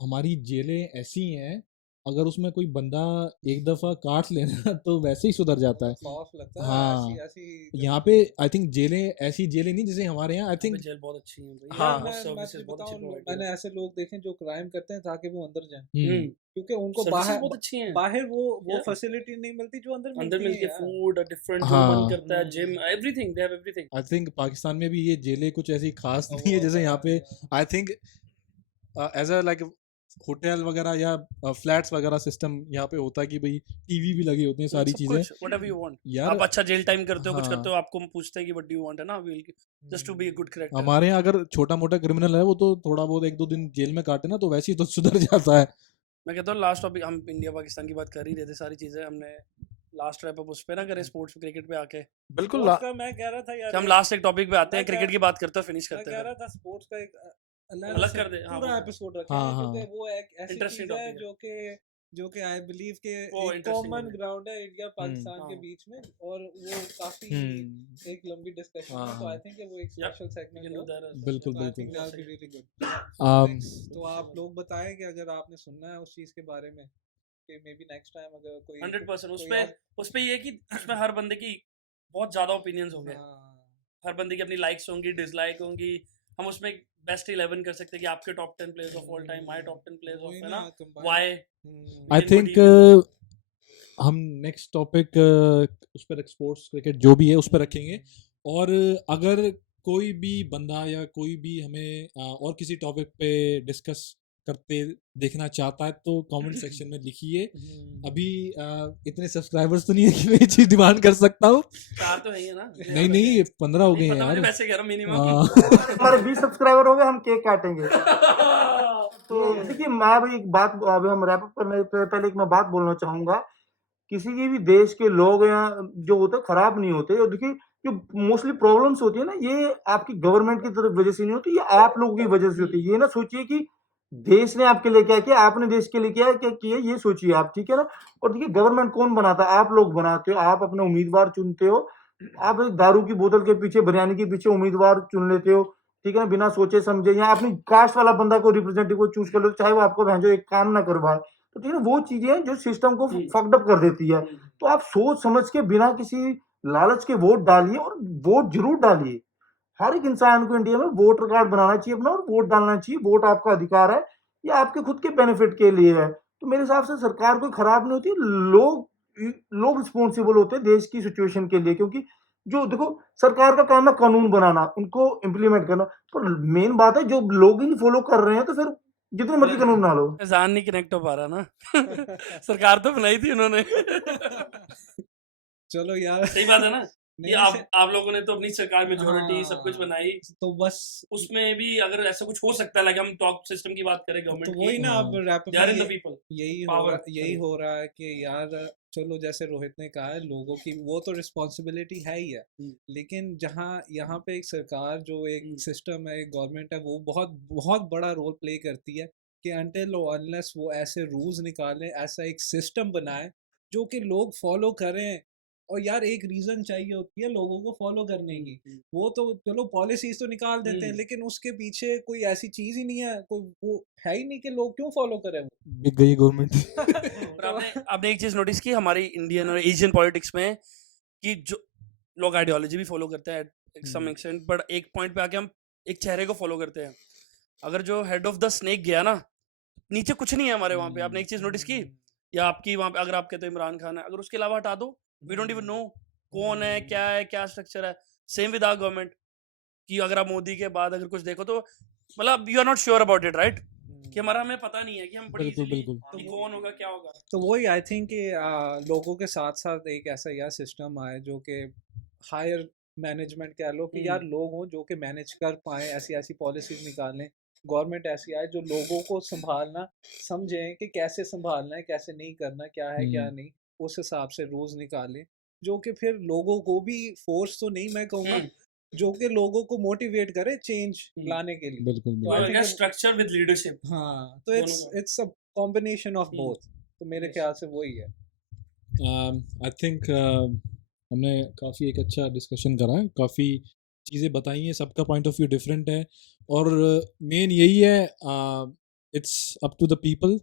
हमारी जेलें ऐसी हैं, अगर उसमें कोई बंदा एक दफ़ा काट लेना तो वैसे ही सुधर जाता है। खौफ लगता है हाँ, ऐसी ऐसी यहाँ पे आई थिंक जेलें ऐसी जेलें नहीं जैसे हमारे यहाँ आई यहाँ पे थिंक। जेल बहुत अच्छी है भाई, हाँ। यार बहुत मैं सर्विसेज तुझे बहुत अच्छी बताऊं, प्रोवाइड मैंने ऐसे लोग देखे जो क्राइम करते हैं ताकि वो अंदर जाएं, क्योंकि उनको सर्विसेज बाहर बहुत अच्छी हैं। बाहर वो Yeah. फैसिलिटी नहीं मिलती जो अंदर अंदर मिलती मिलके है यार। फूड डिफरेंट जो मन हाँ, करता है, gym, everything, they have everything. I think Pakistan में भी ये जेलें कुछ ऐसी खास नहीं है वो जैसे यहाँ पे। यार I think as a like hotel वगैरह या फ्लैट्स वगैरह सिस्टम यहाँ पे होता है कि भाई टीवी भी लगी होती हैं, सारी सब चीज़ें कुछ व्हाटएवर यू वांट। यार। आप अच्छा जेल टाइम करते हो, कुछ करते हाँ, हो, आपको पूछते हैं कि व्हाट डू यू वांट, है ना, will just to be a good character. हमारे यहाँ अगर छोटा मोटा क्रिमिनल है वो तो थोड़ा बहुत 1-2 दिन जेल में काटे ना तो वैसे ही तो सुधर जाता है। मैं कहता हूँ लास्ट टॉपिक, हम इंडिया पाकिस्तान की बात कर ही रहे थे, सारी चीजें हमने लास्ट रैप अप उस पे ना करें, स्पोर्ट्स क्रिकेट पे आके। बिल्कुल स्पोर्ट्स का मैं कह रहा था यार, कि हम एक लास्ट एक टॉपिक पे आते मैं हैं, कह क्रिकेट की बात करते हैं, फिनिश मैं करते कह हैं रहा फिर। था स्पोर्ट्स का एक अलग कर दे, हाँ पूरा वो एपिसोड हाँ रखेंगे, हाँ क्योंकि वो एक ऐसी इंटरेस्टिंग चीज है टॉपिक है जो कि आई बिलीव के वो एक इंटरेस्टिंग कॉमन होगी। ग्राउंड है इंडिया पाकिस्तान के हाँ बीच में, और वो काफी हम्म एक लंबी डिस्कशन हाँ है, तो आई हाँ थिंक वो एक या special we segment can do हो, दैट एज बिल्कुल तो आई बिल्कुल। Think that will be really good. um, next तो आप लोग बताएं कि अगर आपने सुनना है उस चीज के बारे में, कि मे बी नेक्स्ट टाइम अगर कोई 100% कोई आप उस पे ये है कि उसमें हर बंदे की बहुत ज्यादा ओपिनियंस होंगे, हाँ हर बंदे की अपनी लाइक्स होंगी, डिसलाइक होंगी। हम उसमें बेस्ट 11 कर सकते हैं कि आपके top 10 players of all time, my top 10 players वही ऑफ, है ना ना, combine why I we can go think deep in. हम नेक्स्ट टॉपिक उस पर स्पोर्ट्स क्रिकेट जो भी है उस पर रखेंगे, और अगर कोई भी बंदा या कोई भी हमें और किसी टॉपिक पे डिस्कस करते देखना चाहता है तो कमेंट सेक्शन में लिखिए। अभी इतने सब्सक्राइबर्स तो नहीं है कि मैं ये चीज़ डिमांड कर सकता हूँ। 4 तो है ही है ना, नहीं नहीं 15 हो गए नहीं हैं पता, मुझे यार। वैसे कह रहा हूँ मिनिमम। हमारे 20 सब्सक्राइबर हो गए, हम केक काटेंगे। तो देखिए, मैं भाई एक बात, अभी हम रैप अप करने से पहले एक मैं बात बोलना चाहूँगा। किसी के भी देश के लोग या जो होते हैं खराब नहीं होते। और देखिए, जो मोस्टली प्रॉब्लम्स होती है ना, ये आपकी गवर्नमेंट की तरफ वजह से नहीं होती, ये आप लोगों की वजह से होती है। ये ना सोचिए कि देश ने आपके लिए क्या किया, आपने देश के लिए क्या किया, ये सोचिए आप, ठीक है ना। और देखिए, गवर्नमेंट कौन बनाता है, आप लोग बनाते हो, आप अपने उम्मीदवार चुनते हो। आप एक दारू की बोतल के पीछे, बिरयानी के पीछे उम्मीदवार चुन लेते हो, ठीक है ना, बिना सोचे समझे, या अपनी कास्ट वाला बंदा को रिप्रेजेंटेटिव को चूज कर लो, चाहे वो आपको भैंजो एक काम ना करवाए। तो ठीक है ना, वो चीजें हैं जो सिस्टम को फक्ड अप कर देती है। तो आप सोच समझ के बिना किसी लालच के वोट डालिए, और वोट जरूर डालिए। हर एक इंसान को इंडिया में वोटर कार्ड बनाना चाहिए अपना, और वोट डालना चाहिए। वोट आपका अधिकार है, ये आपके खुद के बेनिफिट के लिए है। तो मेरे हिसाब से सरकार कोई खराब नहीं होती, लोग रिस्पॉन्सिबल होते हैं देश की सिचुएशन के लिए। क्योंकि जो देखो, सरकार का काम है कानून बनाना, उनको इम्प्लीमेंट करना, पर मेन बात है जो लोग ही नहीं फॉलो कर रहे हैं, तो फिर जितने मर्जी कानून बना लो। जान नहीं कनेक्ट हो पा रहा ना। सरकार तो बनाई थी उन्होंने। चलो यार सही बात है ना, नहीं ये वैसे आप लोगों ने तो अपनी सरकार मेजोरिटी सब कुछ हाँ बनाई, तो बस उसमें भी अगर ऐसा कुछ हो सकता है, लाइक हम टॉप सिस्टम की बात करें तो गवर्नमेंट वही की, ना अब हाँ rap they are in the people, power. यही हो रहा है कि यार चलो जैसे रोहित ने कहा है, लोगों की वो तो रिस्पॉन्सिबिलिटी है ही है, लेकिन जहाँ यहाँ पे एक सरकार जो एक सिस्टम है, एक गवर्नमेंट है, वो बहुत बहुत बड़ा रोल प्ले करती है कि अनटिल अनलेस वो ऐसे रूल्स निकालें, ऐसा एक सिस्टम बनाए जो कि लोग फॉलो करें, और यार एक रीजन चाहिए होती है लोगों को फॉलो करने की। वो तो चलो पॉलिसीज तो निकाल देते हैं, लेकिन उसके पीछे कोई ऐसी चीज ही नहीं है, कोई वो है ही नहीं कि लोग क्यों फॉलो करें वो। बिक गई गवर्नमेंट। और आपने एक चीज नोटिस की हमारी इंडियन और एशियन पॉलिटिक्स में कि जो लोग आइडियोलॉजी भी फॉलो करते हैं सम एक्सटेंट, बट एक पॉइंट पे आके हम एक चेहरे को फॉलो करते हैं। अगर जो हेड ऑफ द स्नेक गया ना, नीचे कुछ नहीं है हमारे वहाँ पे। आपने एक चीज नोटिस की, या आपकी वहाँ पे अगर आप कहते हो इमरान खान है, अगर उसके अलावा हटा दो, वी डोंट इवन नो कौन है, क्या स्ट्रक्चर है। सेम विद आवर गवर्नमेंट, कि अगर आप मोदी के बाद अगर कुछ देखो तो मतलब you are not sure about it, right? कि हमारा हमें पता नहीं है कि हम बड़ी बिल्कुल, easily बिल्कुल। कि कौन होगा क्या होगा। तो वही आई थिंक कि लोगों के साथ साथ एक ऐसा यार सिस्टम आए जो कि हायर मैनेजमेंट कह लो कि यार लोग हों जो कि मैनेज कर पाए, ऐसी ऐसी पॉलिसीज निकालें। गवर्नमेंट ऐसी आए जो लोगों को संभालना समझें कि कैसे संभालना है, कैसे नहीं करना, क्या है क्या नहीं, उस हिसाब से रूल्स निकालें जो कि फिर लोगों को भी फोर्स तो नहीं मैं कहूँगा, जो कि लोगों को मोटिवेट करे चेंज लाने के लिए। बिल्कुल, तो बिल्कुल। I think structure with leadership. हाँ, तो दोनों it's a combination of both. तो मेरे ख्याल से वही है। आई थिंक हमने काफ़ी एक अच्छा डिस्कशन करा है, काफ़ी चीज़ें बताई हैं, सबका पॉइंट ऑफ व्यू डिफरेंट है, और मेन यही है, it's up to the people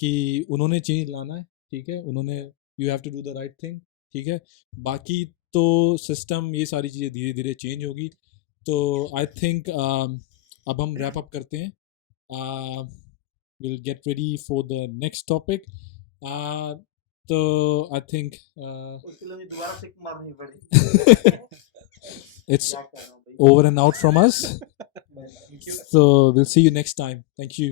कि उन्होंने चेंज लाना है, ठीक है, उन्होंने, you have to do the right thing, ठीक है। बाकी तो सिस्टम, ये सारी चीज़ें धीरे धीरे चेंज होगी। तो आई थिंक अब हम रैप अप करते हैं, will get ready for the next topic. तो आई थिंक उसके लिए दोबारा से मारनी पड़ी। it's क्या कर रहा हूँ भाई। over and out from us. So we'll see you next time. Thank you.